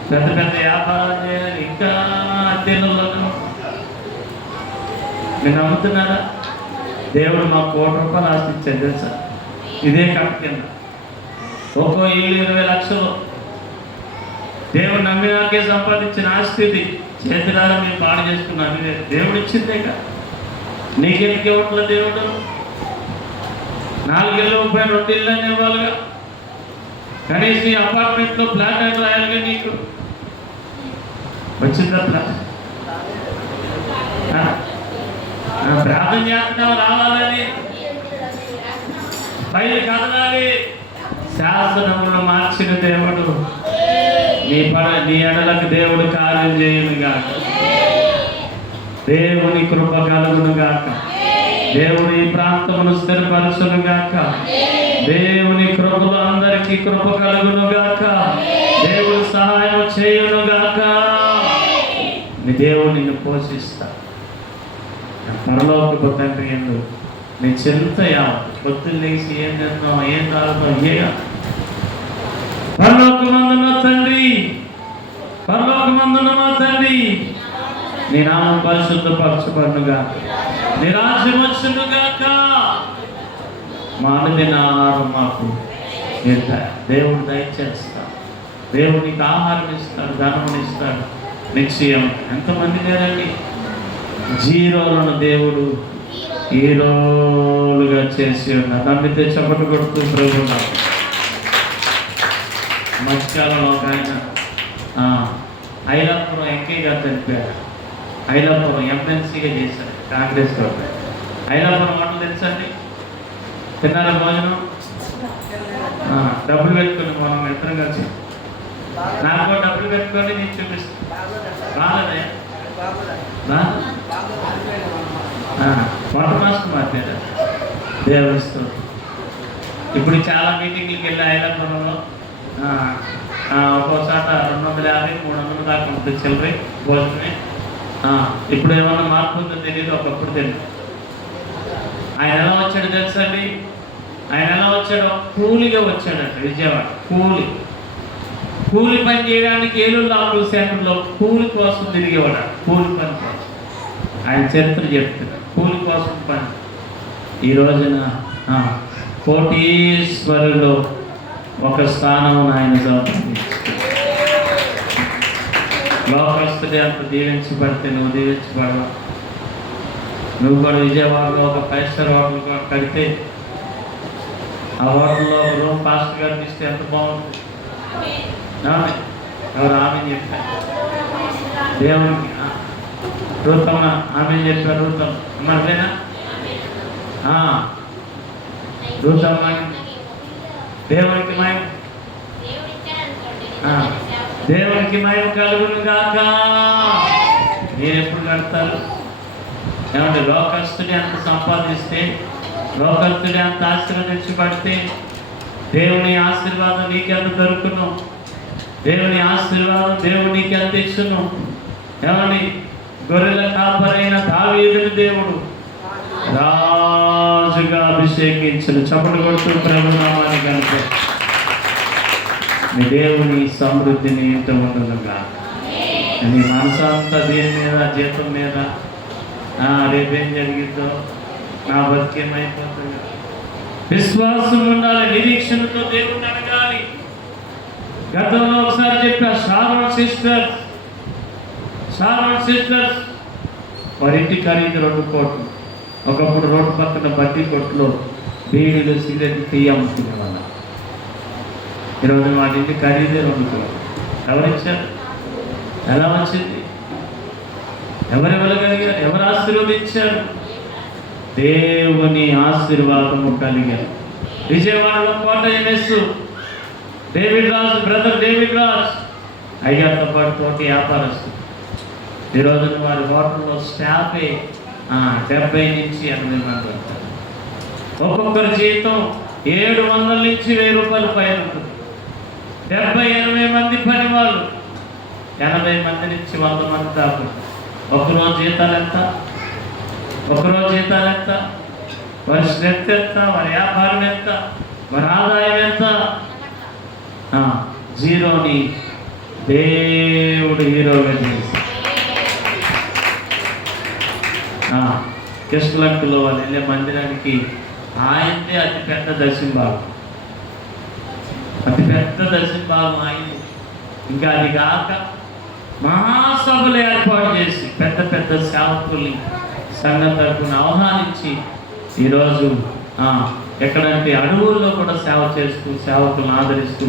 పెద్ద పెద్ద వ్యాపారాలు చేయాలి. ఇంకా అద్దెలను నేను నమ్ముతున్నారా? దేవుడు మాకు ₹1 ఆస్తి ఇచ్చాడు తెలుసా? ఇదే కట్ట కింద ఒక్కో ఇల్లు 20 లక్షలు. దేవుడు నమ్మినాకే సంపాదించిన ఆస్తి ఇది. చేతులారా మీరు పాడు చేసుకున్నాను. దేవుడు ఇచ్చిందే కదా. నీకెందుకు ఇవ్వట్లేదు దేవుడు? 4 ఇళ్ళు 32 ఇళ్ళు అని ఇవ్వాలిగా. కనీసం ఈ అపార్ట్మెంట్లో ఫ్లాట్ అని రాయాలిగా. నీకు వచ్చిందా ఫ్లాట్? ప్రార్థన చేస్తున్నావు రావాలని, పైలు కదలాలి. శాసనమును మార్చిన దేవుడు నీ ఎడలకు దేవుడు కార్యం చేయునుగాక. దేవుని కృప కలుగునుగాక. దేవుడు ఈ ప్రాంతమును స్థిరపరచునుగాక. దేవుని కృపలో అందరికీ కృప కలుగునుగాక. దేవుడు సహాయం చేయునుగాక. నీ దేవుడు నిన్ను పోషిస్తా. పరలోకపు తండ్రి ఎందు నీ చింత పొద్దున్న లేచి ఏం చేద్దాం, ఏం తాగుతాం, పరలోకమందున్న తండ్రి, పరలోకమందున్న మా తండ్రి, నీ నామం పరిశుద్ధపరచబడునుగా. నీ రాజ్యం వచ్చునుగాక. మా అనుదిన ఆహారం మాకు దేవుడు దయచేస్తా. దేవుడు నీకు ఆహారం ఇస్తాడు, ధనం ఇస్తాడు. నిశ్చయం. ఎంతమంది లేరండి జీరోలను దేవుడు హీరోలుగా చేసి ఉన్నారు. నమ్మితే చప్పట్లు కొడుతూ ప్రభు. మధ్యకాలంలో ఒక ఆయన ఐలాపురం ఎంకే గారు తెలిపారు. ఐలాపురం ఎమ్మెల్సీగా చేశారు కాంగ్రెస్ గవర్నమెంట్. ఐలాపురం వంటలు తెలుసండి? తిన్నారా భోజనం? డబ్బులు పెట్టుకుని మనం ఇద్దరం కలిసి నాకు డబ్బులు పెట్టుకొని నేను చూపిస్తాను. రాలేదే వంట మాస్టర్ మార్చారు దేవస్తూ. ఇప్పుడు చాలా మీటింగ్లకి వెళ్ళి ఐలాపురంలో ఒక్కోసాట 250, 300 దాకా ఉంటుంది చిల్లరి భోజనమే. ఇప్పుడు ఏమన్నా మార్పు ఉందో తెలియదు, ఒకప్పుడు తెలియదు. ఆయన ఎలా వచ్చాడు తెలుసండి? ఆయన ఎలా వచ్చాడో కూలిగా వచ్చాడంట. విజయవాడ కూలి పని చేయడానికి ఏలూరు సెంటర్లో కూలి కోసం తిరిగేవాడు. కూలి పని కోసం ఆయన చరిత్ర చెప్తున్నాడు. కూలి కోసం పని. ఈ రోజున కోటీశ్వరులో ఒక స్థానం ఆయన సంపాదించాడు. లోకస్తుడే అంత దీవించబడితే నువ్వు దీవించబడవా? నువ్వు కూడా విజయవాడలో ఒక 5 స్టార్ హోటల్ కడితే ఆ హోటల్లో ఒక రూమ్ పాస్టర్ గారిని ఇస్తే ఎంత బాగుంటుంది. ఎవరు ఆమె చెప్పారు దేవునికి రూతమ్మ ఆమె చెప్పారు. రూతమ్మ అదేనా రూతమ్మ దేవునికి మయం దేవునికి మయం కలుగును గాక. మీరు ఎప్పుడు కడతారు? ఏమంటే లోకస్తుడి అంత సంపాదిస్తే, లోకస్తుడి అంత ఆశీర్వదించబడితే దేవుని ఆశీర్వాదం నీకెంత దొరుకును? దేవుని ఆశీర్వాదం దేవుడు నీకెంత ఇచ్చును? ఏమని గొర్రెల కాపరైన దావీదుని దేవుడు రాజుగా అభిషేకించిన. చప్పట్లు కొడుతూ ప్రభునామాన్ని కనుక మీ దేవుని సమృద్ధిని ఇంత ఉండదుగా. నీ మనసంతా దీని మీద, జీతం మీద, రేపేం జరిగిద్దో, నా బతికేమైపోతుంది. విశ్వాసం ఉండాలి, నిరీక్షణతో దేవుడిని అడగాలి. గతంలో ఒకసారి చెప్పా, షారోన్ సిస్టర్స్ వారి ఇంటి ఖరీదు 2 కోట్లు. ఒకప్పుడు రోడ్డు పక్కన బడ్డీ కొట్టులో బీడీలు, సిగరెట్, టీ అమ్ముకునే వాళ్ళ. ఈరోజు వాటి ఇంటి ఖరీదే 2 కోట్లు. ఎవరిచ్చారు? ఎలా వచ్చింది? ఎవరు ఇవ్వగలిగారు? ఎవరు ఆశీర్వదించారు? దేవుని ఆశీర్వాదము కలిగారు. విజయవాడలో కోట MS David Raj, brother David Raj అయ్యాతో పాటు తోటి వ్యాపారస్తు. ఈరోజు వారి హోటల్లో స్టాఫే 70 నుంచి 80 మంది ఉంటారు. ఒక్కొక్కరి జీతం 700 నుంచి 1000 రూపాయల పైన ఉంటుంది. 70-80 మంది పని వాళ్ళు, 80 మంది నుంచి 100 మంది దాకా. ఒకరోజు జీతాలు ఎంత? వారి శ్రద్ధ ఎంత? వారి వ్యాపారం ఎంత? వారి ఆదాయం ఎంత? జీరోని దేవుడు హీరోగా చేసి కృష్ణలంకలో వాళ్ళు వెళ్ళే మందిరానికి ఆయనదే అతిపెద్ద దర్శనభాగం. ఆయన. ఇంకా అది కాక మహాసభలు ఏర్పాటు చేసి పెద్ద పెద్ద సేవకుల్ని సంఘం తరపున ఆహ్వానించి ఈరోజు ఎక్కడంటే అడవుల్లో కూడా సేవ చేస్తూ, సేవకులను ఆదరిస్తూ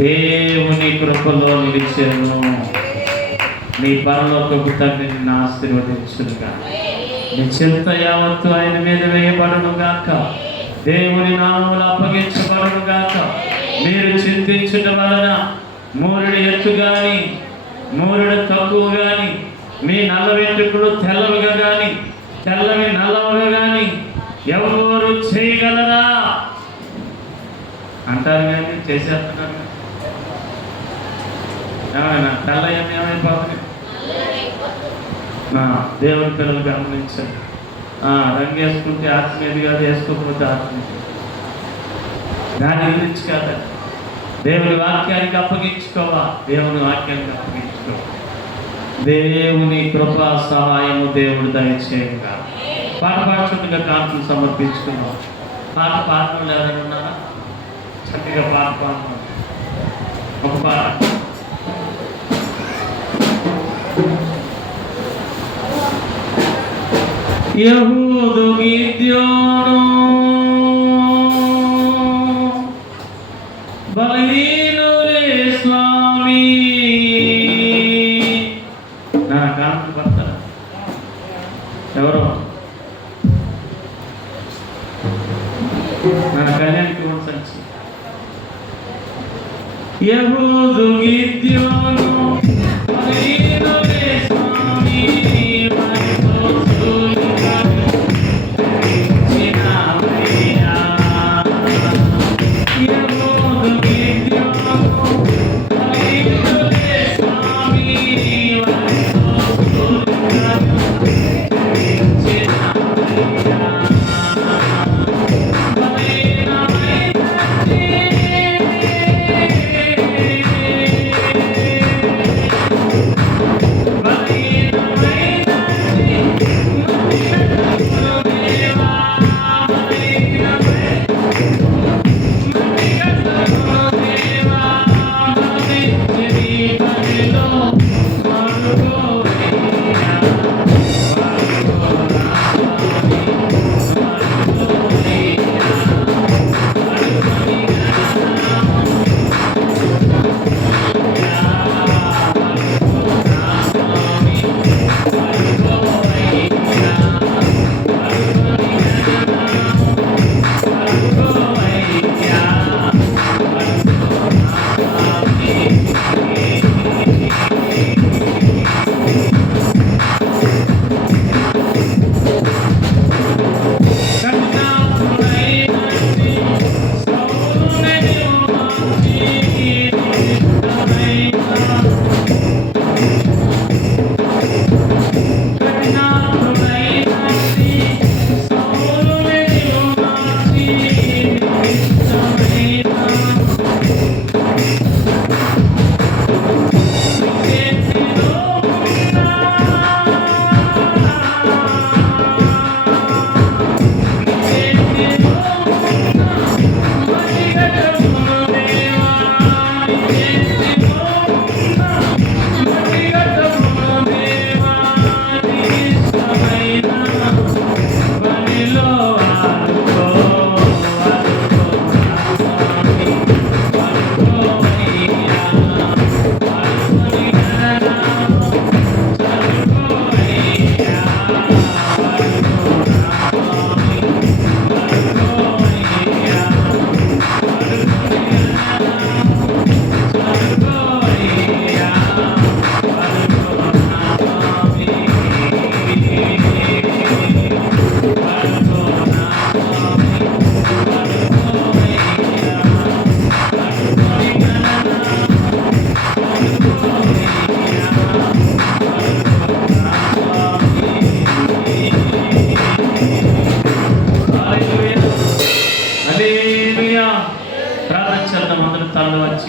దేవుని కృపలో నిలిచాను. నీ పరలోకపు తండ్రి నిన్ను ఆశీర్వదించునుగా. నీ చింత యావత్తు ఆయన మీద వేయబడును గాక. దేవుని నామములు అప్పగించబడును గాక. మీరు చింతించడం వలన మూరుడు ఎత్తు గాని, మూరుడు తక్కువ గాని, మీ నల్ల వెంట్రుకలు తెల్లవిగా గాని, తెల్లవి నల్లవగా గాని ఎవరు చేయగలరా అంటారు. కానీ చేసేస్తున్నారు. తెల్ల ఏమైపోతుంది? దేవుని పిల్లలు గమనించండి. రంగు వేసుకుంటే ఆత్మీయది కాదు, వేసుకోకపోతే ఆత్మీయది. దాని గురించి కాదు, దేవుని వాక్యానికి అప్పగించుకోవా. దేవుని వాక్యానికి అప్పగించుకో. దేవుని కృపా సహాయము దేవుడు దయచేయగా. పాట పాడుతుండగా కాంతులు సమర్పించుకున్నాం. పాట పాడడం ఎవరైనా ఉన్నారా? చక్కగా పాట పాడుతున్నాం. ఒక పాట యెహూదు గిద్యోను బలహీనులే స్వామి. నా కాంతి భర్త ఎవరో నా కళ్యాణ్కి సంచి. యెహూదు గిద్యోను బలహీనులే స్వామి.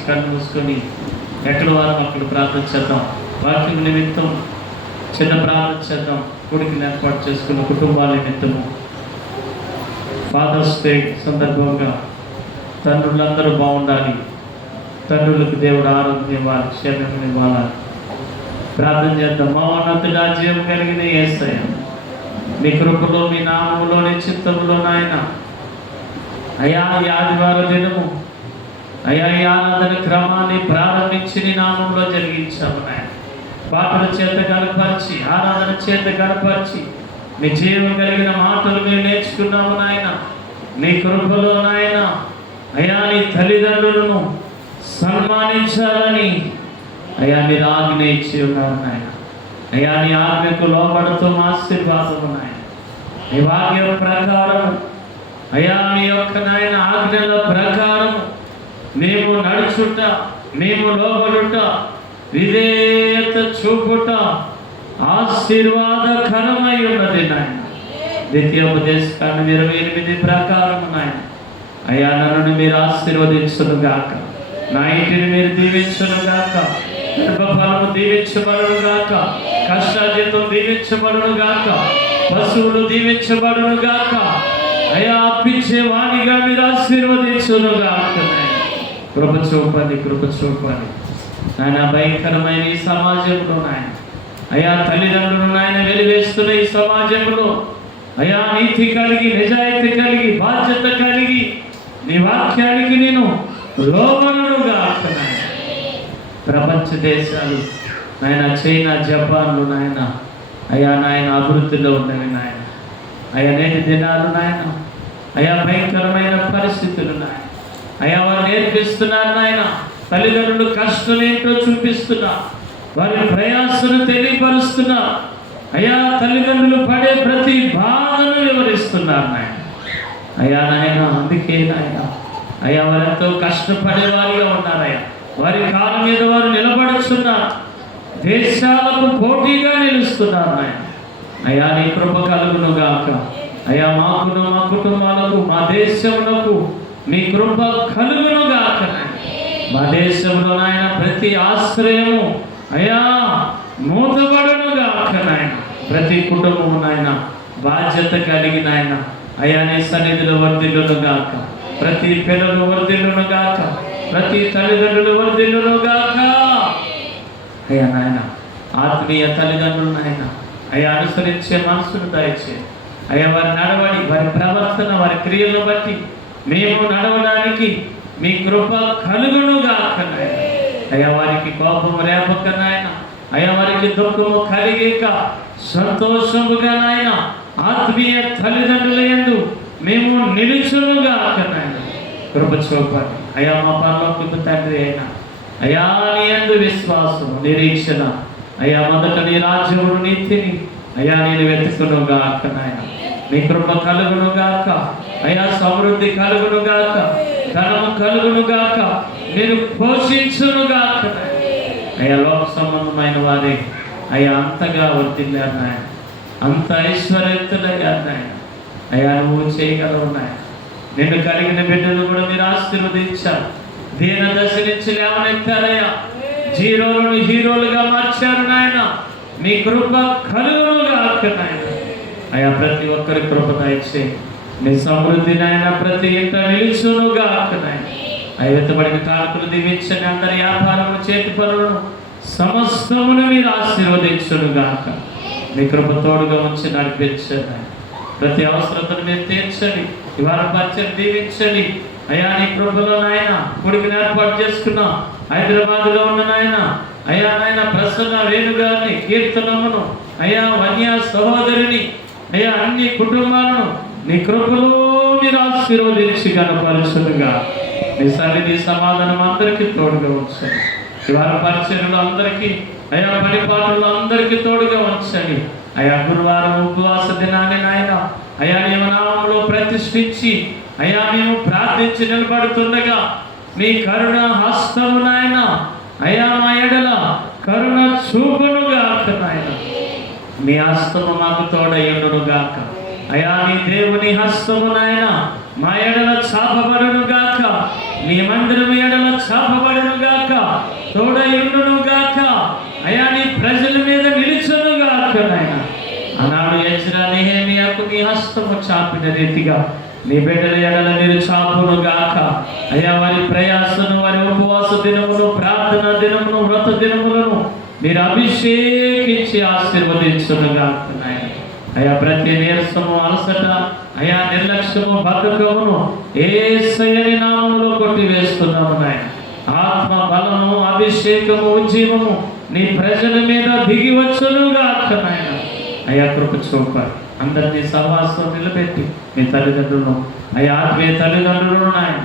కళ్ళు మూసుకొని ఎక్కడ వారం అక్కడ ప్రార్థన చేద్దాం. వాక్యం నిమిత్తం చిన్న ప్రార్థన చేద్దాం. కొడుకుని ఏర్పాటు చేసుకున్న కుటుంబాల నిమిత్తము ఫాదర్స్ డే సందర్భంగా తండ్రులందరూ బాగుండాలి, తండ్రులకు దేవుడు ఆరోగ్యం ఇవ్వాలి, క్షేమం ఇవ్వాలి. ప్రార్థన చేద్దాం. మా ఉన్నతుడా జీవం కలిగిన యేసయ్య, మీ కృపలో మీ నామములో నీ చిత్తములో నాయన అయా ఈ ఆదివారం దినము అయా ఈ ఆరాధన క్రమాన్ని ప్రారంభించి నీ నామంలో జరిగించాము నాయన. పాటల చేత కనపరిచి ఆరాధన చేత కనపరిచి మీ జీవం కలిగిన మాటలు మేము నేర్చుకున్నాము నాయన. నీ కృపలో నాయన అయా నీ తల్లిదండ్రులను సన్మానించాలని అయా మీరు ఆజ్ఞ ఇచ్చి ఉన్నారు నాయన. అయా నీ ఆజ్ఞకు లోపడుతూ ఆశీర్వాదము నాయన. నీ వాక్యం ప్రకారం అయా మీ యొక్క నాయన ఆజ్ఞల ప్రకారం మేము నడుచుట, మేము లోబడుట, విధేయత చూపుట ఆశీర్వాదకరమై ఉన్నది నాయన. ద్వితీయోపదేశకాండం 28 ప్రకారం నాయన అయా నన్ను మీరు ఆశీర్వదించును గాక, నా ఇంటిని మీరు దీవించును గాక, గర్భఫలము దీవించబడును గాక, కష్టార్జితం దీవించబడును గాక, పశువులు దీవించబడును గాక, అయా అప్పించే వాణిగా మీరు ఆశీర్వదించును గాక. కృప చూపండి, కృప చూపండి నాయన. భయంకరమైన ఈ సమాజంలో నాయన అయా తల్లిదండ్రులు నాయన వెలివేస్తున్న ఈ సమాజంలో అయా నీతి కలిగి, నిజాయితీ కలిగి, బాధ్యత కలిగి నీ వాక్యానికి నేను లోబడునుగా. ప్రపంచ దేశాలు నాయన చైనా, జపాన్లు నాయన అయా నాయన అభివృద్ధిలో ఉన్నవి నాయన. అయా నేటి దినాలు నాయన అయా భయంకరమైన పరిస్థితులు నాయన. అయా వారు నేర్పిస్తున్నారు నాయన. తల్లిదండ్రులు కష్టం ఏంటో చూపిస్తున్నా, వారి ప్రయాసను తెలియపరుస్తున్నా. అయా తల్లిదండ్రులు పడే ప్రతి బాధను వివరిస్తున్నారు నాయన. అయా నాయన అందుకే నాయన అయా వారెంతో కష్టపడే వారిగా ఉన్నారయ్యా. వారి కాళ్ళ మీద వారు నిలబడుతున్నారు, దేశాలకు పోటీగా నిలుస్తున్నారు నాయన. అయా నీ కృప కలుగును గాక. అయా మాకును, మా కుటుంబాలకు, మా దేశములకు మీ కృప కలుగును గాక. మా దేశంలో నాయన ప్రతి ఆశ్రయము అయా మూతబడును గాక నాయన. ప్రతి కుటుంబము నాయన బాధ్యత కలిగిన ఆయన అయా నీ సన్నిధిలో వర్ధిల్లును గాక. ప్రతి పిల్లలు వర్ధిల్లును గాక, ప్రతి తల్లిదండ్రులు వర్ధిల్లును గాక. అయ్యా నాయన ఆత్మీయ తల్లిదండ్రులు నాయన అయ్యా అనుసరించే మనసును దయచే. అయ్యా వారి నడవడి, వారి ప్రవర్తన, వారి క్రియలను బట్టి మేము నడవడానికి మీ కృప కలుగును గాక నాయన. అయ్యా వారికి కోపము రేపక నాయన, అయ్యా వారికి దుఃఖము కలిగేక సంతోషముగా నాయన ఆత్మీయ తల్లిదండ్రుల యందు మేము నిలుచును గాక నాయన. కృప చూపండి అయ్యా. మా పరలోకపు తండ్రి అయిన అయా నీ యందు విశ్వాసము, నిరీక్షణ అయ్యా మొదట నీ రాజ్యమును, నీతిని అయా నేను వెతుకును గాక నాయన. మీ కృప కలుగును గాక అయా. సమృద్ధి కలుగును గాక, ధనము కలుగును గాక, నేను పోషించును గాక అయ్యా. లోక సంబంధమైన వారే అయ్యా అంతగా వర్తిల్లారు నాయన, అంత ఐశ్వర్యవంతులయ్యారు నాయన. అయ్యా నువ్వు చేయగలవు నాయన. నిన్ను కలిగిన బిడ్డలు కూడా మీరు ఆశీర్వదించారు. దీన దశ నుంచి లేవనెత్తారయ్యా. జీరోలను హీరోలుగా మార్చారు నాయన. మీ కృప కలుగునుగా నాయన. అయ్యా ప్రతి ఒక్కరి కృప దయచే నీ సమృద్ధి నాయన ప్రతి ఇంట నిలుచునుగా నాయన. ఐవెత్తబడిన కాకులు దీవించండి. అందరి వ్యాపారము చేతి పనులను సమస్తమును మీరు ఆశీర్వదించునుగాక. మీ కృప తోడుగా ఉంచి నడిపించండి. ప్రతి అవసరతను మీరు తీర్చండి. ఇవాళ పరిచయం దీవించండి. అయ్యా నీ కృపలో నాయన కొడుకుని ఏర్పాటు చేసుకున్నాం. హైదరాబాద్లో ఉన్న నాయన అయ్యా నాయన ప్రసన్న వేణుగారిని, కీర్తనమును, అయ్యా వన్య సహోదరిని, అయ్యా అన్ని కుటుంబాలను నీ కృపలో మీరు ఆశీర్వదించి కనపరచునుగా. నీ సన్నిధి సమాధానం అందరికీ తోడుగా ఉంచండి. ఇవాళ పరిచయంలో అందరికీ అయా పనిపాటులో అందరికీ తోడుగా ఉంచండి. అయా గురువారం ఉపవాస దినాన్ని నాయన అయా నీ నామములో ప్రతిష్ఠించి అయా మేము ప్రార్థించి నిలబడుతుండగా మీ కరుణ హస్తము నాయన అయా మా ఎడల కరుణ చూపునుగా నాయన. మీ హస్తము మాకు తోడయ్యుండును గాక. అయా నీ దేవుని హస్తము నాయన మా ఎడల చాపబడును గాక. నీ మందిరం ఎడల చాపబడును గాక, తోడయుండును గాక. అయా నీ ప్రజల మీద నిలుచును గాక నాయన. ఆనాడు ఎజ్రా నెహెమీయాకు నీ హస్తము చాపిన రీతిగా నీ బిడ్డల ఎడల మీరు చాపును గాక. అయా వారి ప్రయాసను, వారి ఉపవాస దినమును, ప్రార్థన దినమును, వ్రత దినములను మీరు అభిషేకించి ఆశీర్వదించును గాక నాయన. అయా ప్రతి నీరసము, అలసట, అయా నిర్లక్ష్యము, బద్ధకమును యేసయ్య నామములో కొట్టివేస్తున్నాము నాయన. ఆత్మ బలము, అభిషేకము, ఉజ్జీవము నీ ప్రజల మీద దిగి వచ్చునుగాక నాయన. అయా కృప చూపాలి. అందరినీ సహవాసం నిలబెట్టి మీ తల్లిదండ్రులను, అయా ఆత్మీయ తల్లిదండ్రులను నాయన,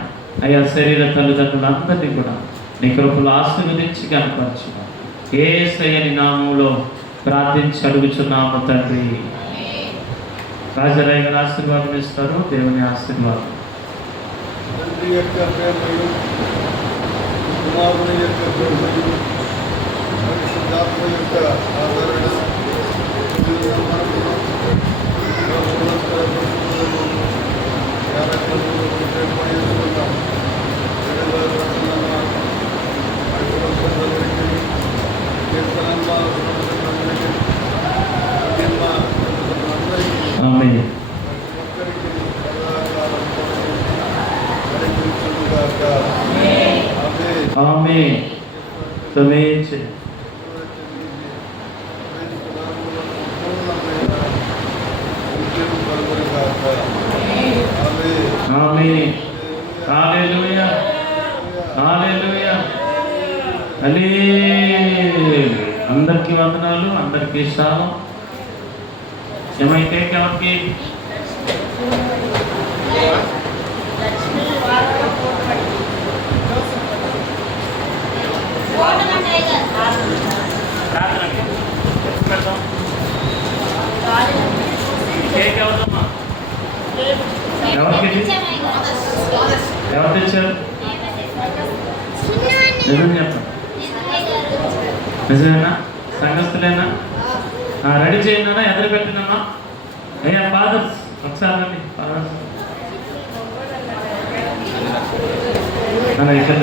అయా శరీర తల్లిదండ్రులు అందరినీ కూడా నీ కృపలు ఆశీర్వదించి కనపరచున్నాం. యేసయ్య నామములో ప్రార్థించి అడుగుచున్నాము తండ్రి. రాజరాయ గారు ఆశీర్వాదం ఇస్తారు. దేవుని ఆశీర్వాదం. తండ్రి యొక్క ప్రేమయు, కుమారుని యొక్క ప్రేమయు, పరిశుద్ధాత్మ యొక్క ఆదరణ, ఆమేన్. ఆమేన్. సమేచ ఆమేన్. హల్లెలూయా, హల్లెలూయా, హల్లెలూయా. అందరికీ వందనాలు, అందరికీ శాలం. ఏమైతే ఎవరికి ఎవరు తెచ్చారు? నిజం చెప్పండి. నిజమేనా? సంఘస్థులేనా? రెడీ చేయండి. ఎదురు పెట్టినమ్మా. అయ్యా ఫాదర్స్ ఒకసారి రండి. ఫాదర్స్ ఇక్కడ